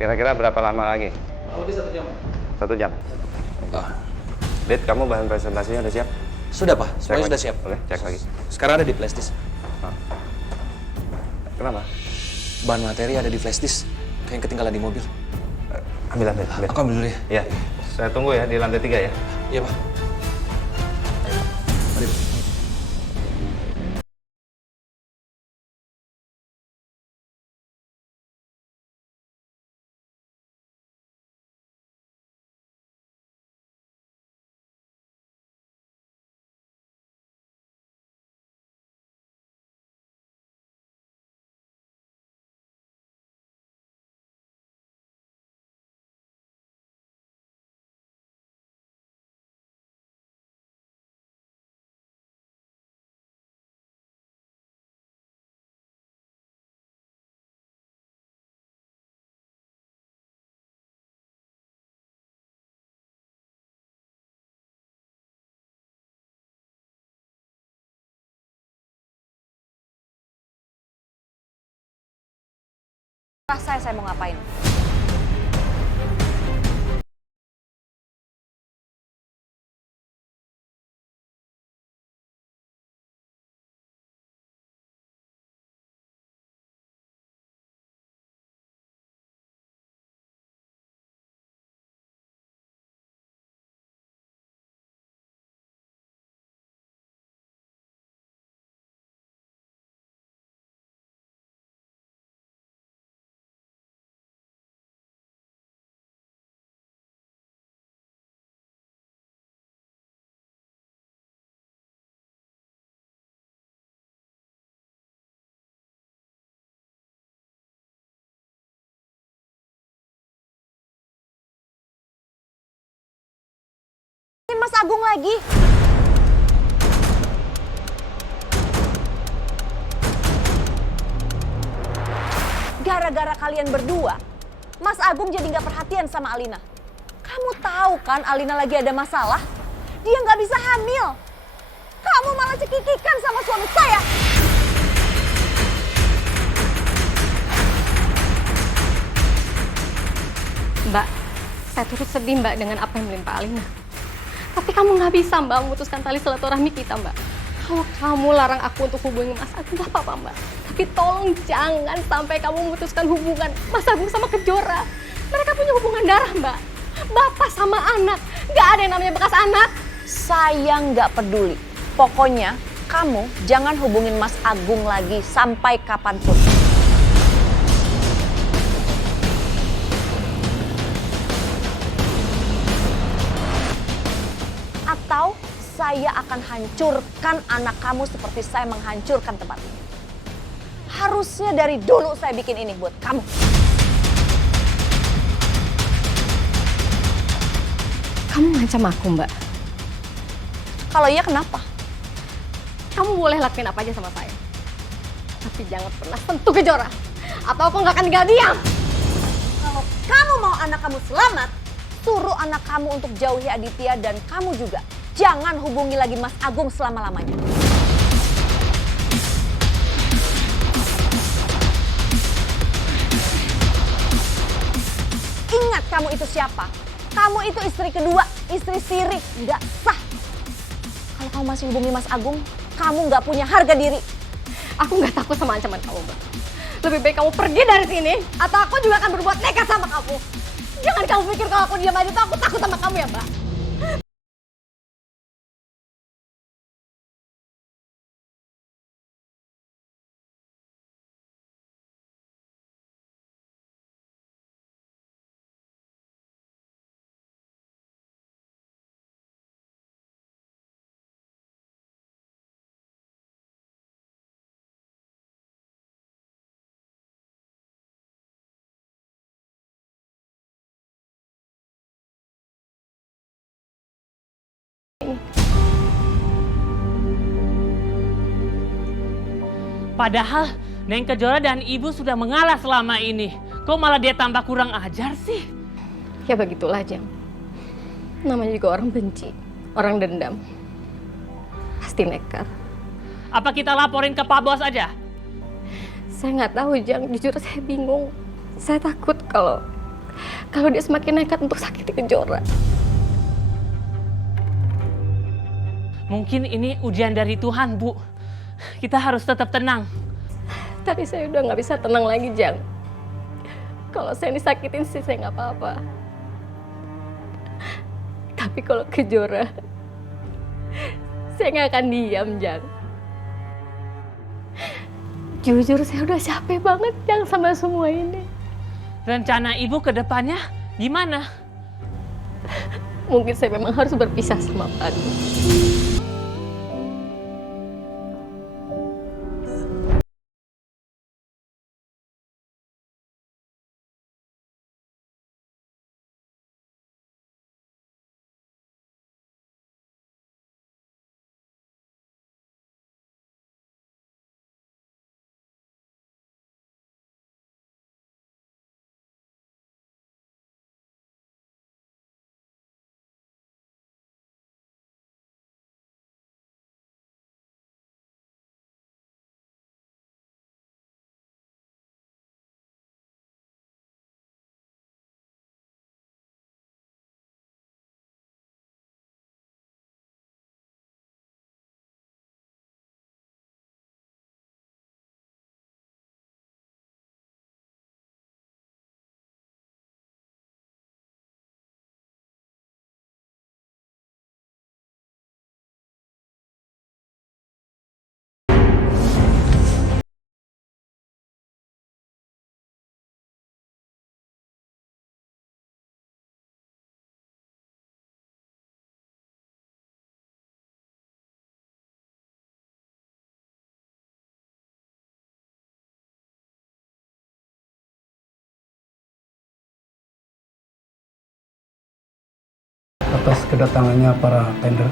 Kira-kira berapa lama lagi? Lebih 1 jam. 1 jam. Dit, kamu bahan presentasinya udah siap? Sudah, Pak. Semuanya Cek sudah lagi. siap. Boleh, cek lagi. Sekarang ada di flash disk. Kenapa? Bahan materi ada di flash disk. Kayak yang ketinggalan di mobil. Ambil. Aku ambil dulu ya. Iya. Saya tunggu ya di lantai 3 ya. Iya, Pak. Mari, Pak. Saya mau ngapain? Mas Agung lagi. Gara-gara kalian berdua, Mas Agung jadi nggak perhatian sama Alina. Kamu tahu kan Alina lagi ada masalah? Dia nggak bisa hamil. Kamu malah cekikikan sama suami saya. Mbak, saya turut sedih Mbak dengan apa yang menimpa Alina. Tapi kamu nggak bisa Mbak memutuskan tali silaturahmi kita Mbak. Kalau kamu larang aku untuk hubungi Mas Agung nggak apa-apa Mbak. Tapi tolong jangan sampai kamu memutuskan hubungan Mas Agung sama Kejora. Mereka punya hubungan darah Mbak. Bapak sama anak, nggak ada yang namanya bekas anak. Saya nggak peduli. Pokoknya kamu jangan hubungin Mas Agung lagi sampai kapanpun. Atau saya akan hancurkan anak kamu seperti saya menghancurkan tempat ini. Harusnya dari dulu saya bikin ini buat kamu. Kamu ngancam aku Mbak. Kalau iya kenapa? Kamu boleh lakuin apa aja sama saya. Tapi jangan pernah sentuh Kejora. Atau aku nggak akan tinggal diam. Kalau kamu mau anak kamu selamat, suruh anak kamu untuk jauhi Aditya dan kamu juga. Jangan hubungi lagi Mas Agung selama-lamanya. Ingat kamu itu siapa? Kamu itu istri kedua, istri siri, nggak sah. Kalau kamu masih hubungi Mas Agung, kamu nggak punya harga diri. Aku nggak takut sama ancaman kamu, Mbak. Lebih baik kamu pergi dari sini, atau aku juga akan berbuat nekat sama kamu. Jangan kamu pikir kalau aku diam aja tuh aku takut sama kamu ya, Mbak. Padahal Neng Kejora dan ibu sudah mengalah selama ini. Kok malah dia tambah kurang ajar sih? Ya begitulah, Jang. Namanya juga orang benci, orang dendam. Pasti nekat. Apa kita laporin ke Pak Bos aja? Saya nggak tahu, Jang. Jujur saya bingung. Saya takut kalau dia semakin nekat untuk sakiti Kejora. Mungkin ini ujian dari Tuhan, Bu. Kita harus tetap tenang. Tapi saya udah nggak bisa tenang lagi, Jang. Kalau saya disakitin sih saya nggak apa-apa. Tapi kalau Kejora, saya nggak akan diam, Jang. Jujur saya udah capek banget, Jang, sama semua ini. Rencana ibu ke depannya gimana? Mungkin saya memang harus berpisah sama Pak. Atas kedatangannya para tender.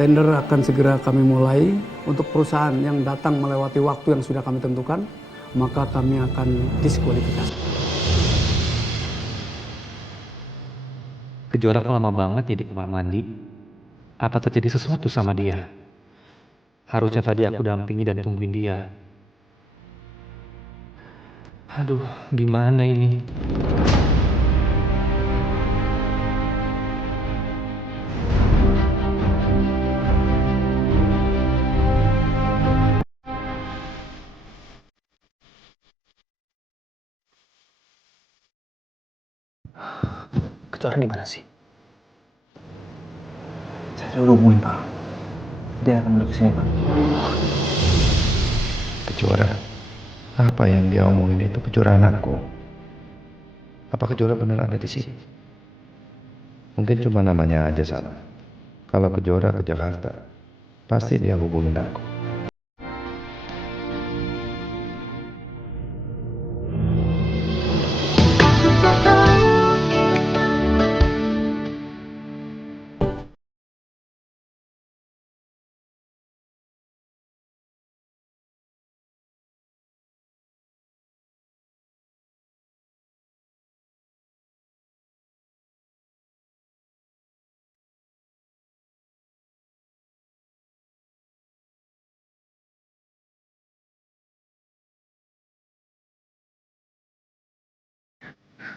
Tender akan segera kami mulai. Untuk perusahaan yang datang melewati waktu yang sudah kami tentukan, maka kami akan diskualifikasi. Kejora kan lama banget jadi kamar mandi. Apa terjadi sesuatu sama dia? Harusnya tadi aku dampingi dan tungguin dia. Aduh, gimana ini? Kejora di mana sih? Saya sudah hubungin, Pak. Dia akan balik kesini, Pak. Kejora? Apa yang dia omongin itu Kejora anakku? Apa Kejora benar ada di sini? Mungkin cuma namanya aja salah. Kalau Kejora ke Jakarta, pasti dia hubungin aku.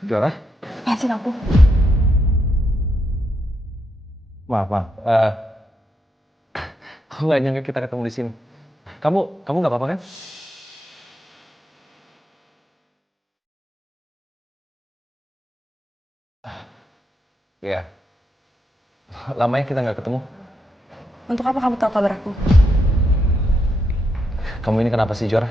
Jora? Apaan sih kamu? Maaf, Bang. Aku nggak nyangka kita ketemu di sini. Kamu nggak apa-apa kan? Iya. Lamanya kita nggak ketemu. Untuk apa kamu tahu kabar aku? Kamu ini kenapa sih, Jora?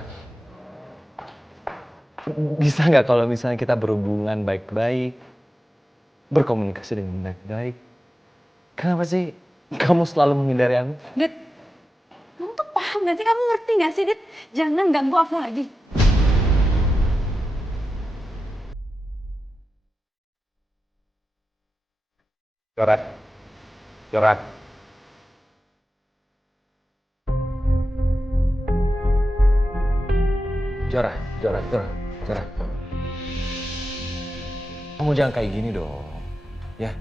Bisa nggak kalau misalnya kita berhubungan baik-baik, berkomunikasi dengan baik-baik? Kenapa sih kamu selalu menghindari aku? Dit, kamu tuh paham gak sih? Kamu ngerti gak sih, Dit? Jangan ganggu aku lagi. Jora. Jora. Jora. Kamu jangan kayak gini dong. Ya,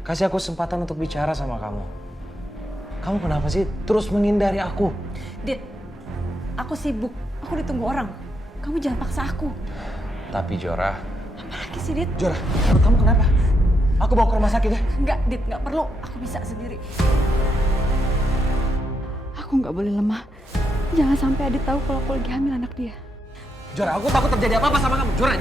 kasih aku kesempatan untuk bicara sama kamu. Kamu kenapa sih terus menghindari aku? Dit, aku sibuk. Aku ditunggu orang. Kamu jangan paksa aku. Tapi Jora. Apalagi sih, Dit? Jora, menurut kamu kenapa? Aku bawa ke rumah sakit ya? Enggak, Dit, enggak perlu. Aku bisa sendiri. Aku nggak boleh lemah. Jangan sampai Adit tahu kalau aku lagi hamil anak dia. Jora, aku takut terjadi apa-apa sama kamu. Jora.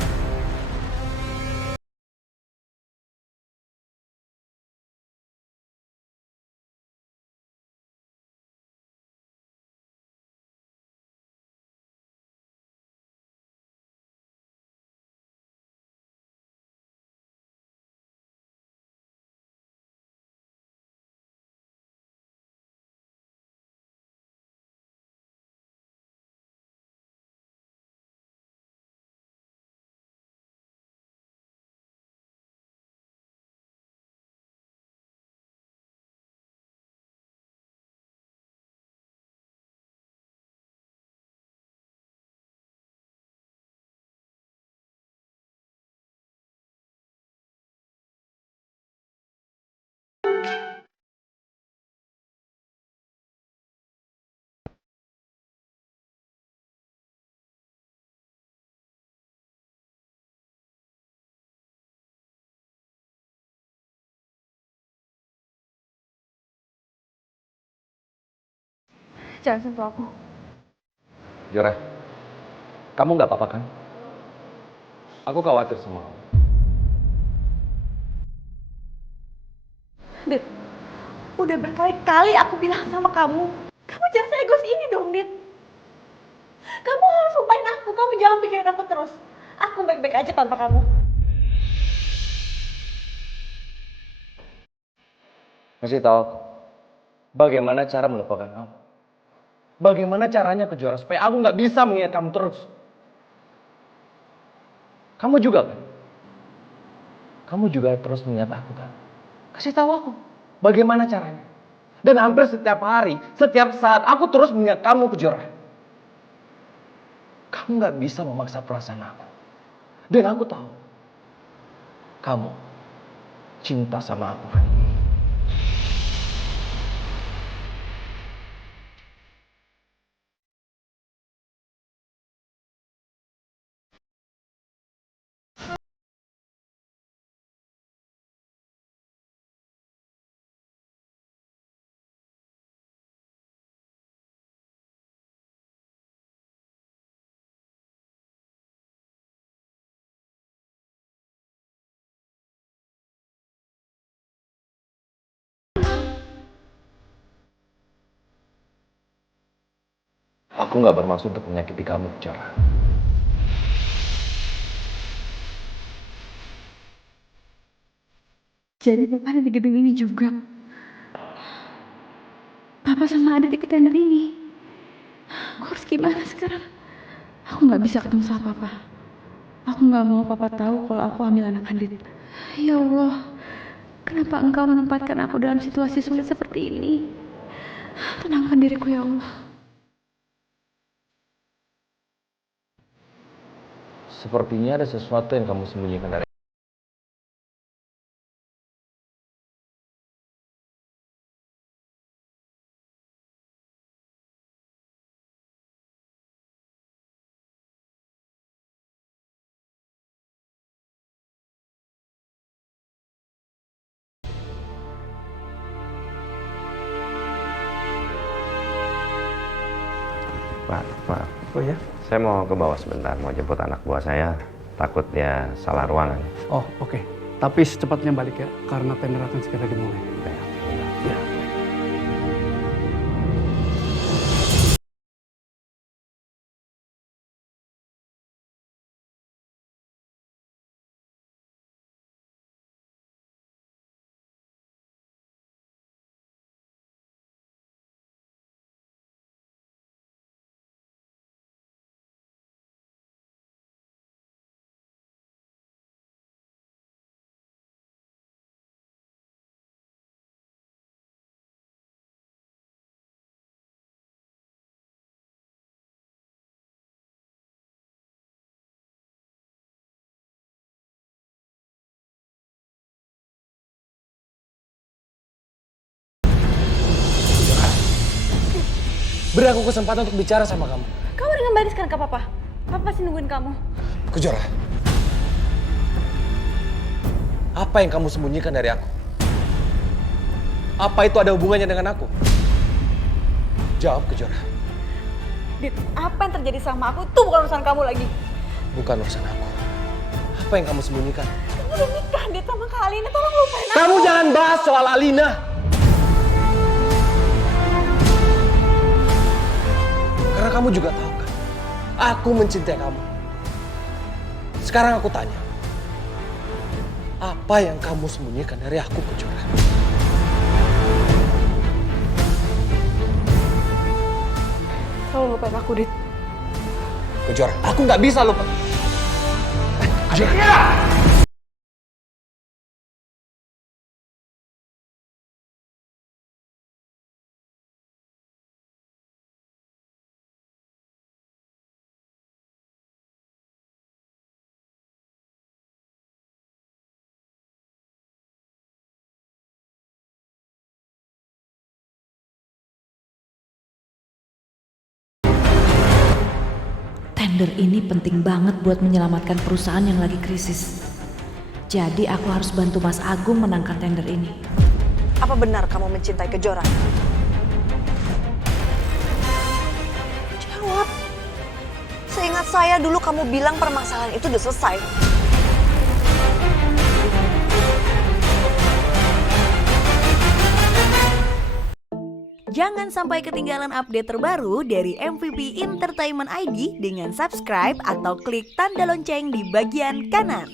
Jangan sentuh aku. Jora, kamu nggak apa-apa kan? Aku khawatir sama kamu. Dit, udah berkali-kali aku bilang sama kamu. Kamu jangan egois ini dong, Dit. Kamu harus lupain aku. Kamu jangan pikirin aku terus. Aku baik-baik aja tanpa kamu. Kasih tahu aku, bagaimana cara melupakan kamu? Bagaimana caranya ke Jora supaya aku nggak bisa mengingat kamu terus? Kamu juga kan? Kamu juga terus mengingat aku kan? Kasih tahu aku, bagaimana caranya? Dan hampir setiap hari, setiap saat aku terus mengingat kamu ke Jora. Kamu nggak bisa memaksa perasaan aku. Dan aku tahu, kamu cinta sama aku kan? Aku nggak bermaksud untuk menyakiti kamu, Jora. Jadi Papa ada di gedung ini juga. Papa sama Adit ikut tender ini. Aku harus gimana sekarang? Aku nggak bisa ketemu sama Papa. Aku nggak mau Papa tahu kalau aku hamil anak Adit. Ya Allah, kenapa Engkau menempatkan aku dalam situasi sulit seperti ini? Tenangkan diriku ya Allah. Sepertinya ada sesuatu yang kamu sembunyikan dari Pak. Oh ya? Saya mau ke bawah sebentar, mau jemput anak buah saya. Takut dia salah ruangan. Oh, oke. Tapi secepatnya balik ya, karena tender akan segera dimulai. Ya. Beri aku kesempatan untuk bicara sama kamu. Kamu udah kembali sekarang ke papa. Papa pasti nungguin kamu. Kejora. Apa yang kamu sembunyikan dari aku? Apa itu ada hubungannya dengan aku? Jawab, Kejora. Dit, apa yang terjadi sama aku itu bukan urusan kamu lagi. Bukan urusan aku. Apa yang kamu sembunyikan? Kamu udah nikah, Dit, sama Kak Alina. Tolong lupain aku. Kamu jangan bahas soal Alina. Karena kamu juga tahu kan, aku mencintai kamu. Sekarang aku tanya, apa yang kamu sembunyikan dari aku, Kejora? Tolong lupain aku, Dit. Kejora, aku nggak bisa lupa. Kejora. Tender ini penting banget buat menyelamatkan perusahaan yang lagi krisis. Jadi aku harus bantu Mas Agung menangkan tender ini. Apa benar kamu mencintai Kejora? Jawab. Seingat saya dulu kamu bilang permasalahan itu udah selesai. Jangan sampai ketinggalan update terbaru dari MVP Entertainment ID dengan subscribe atau klik tanda lonceng di bagian kanan.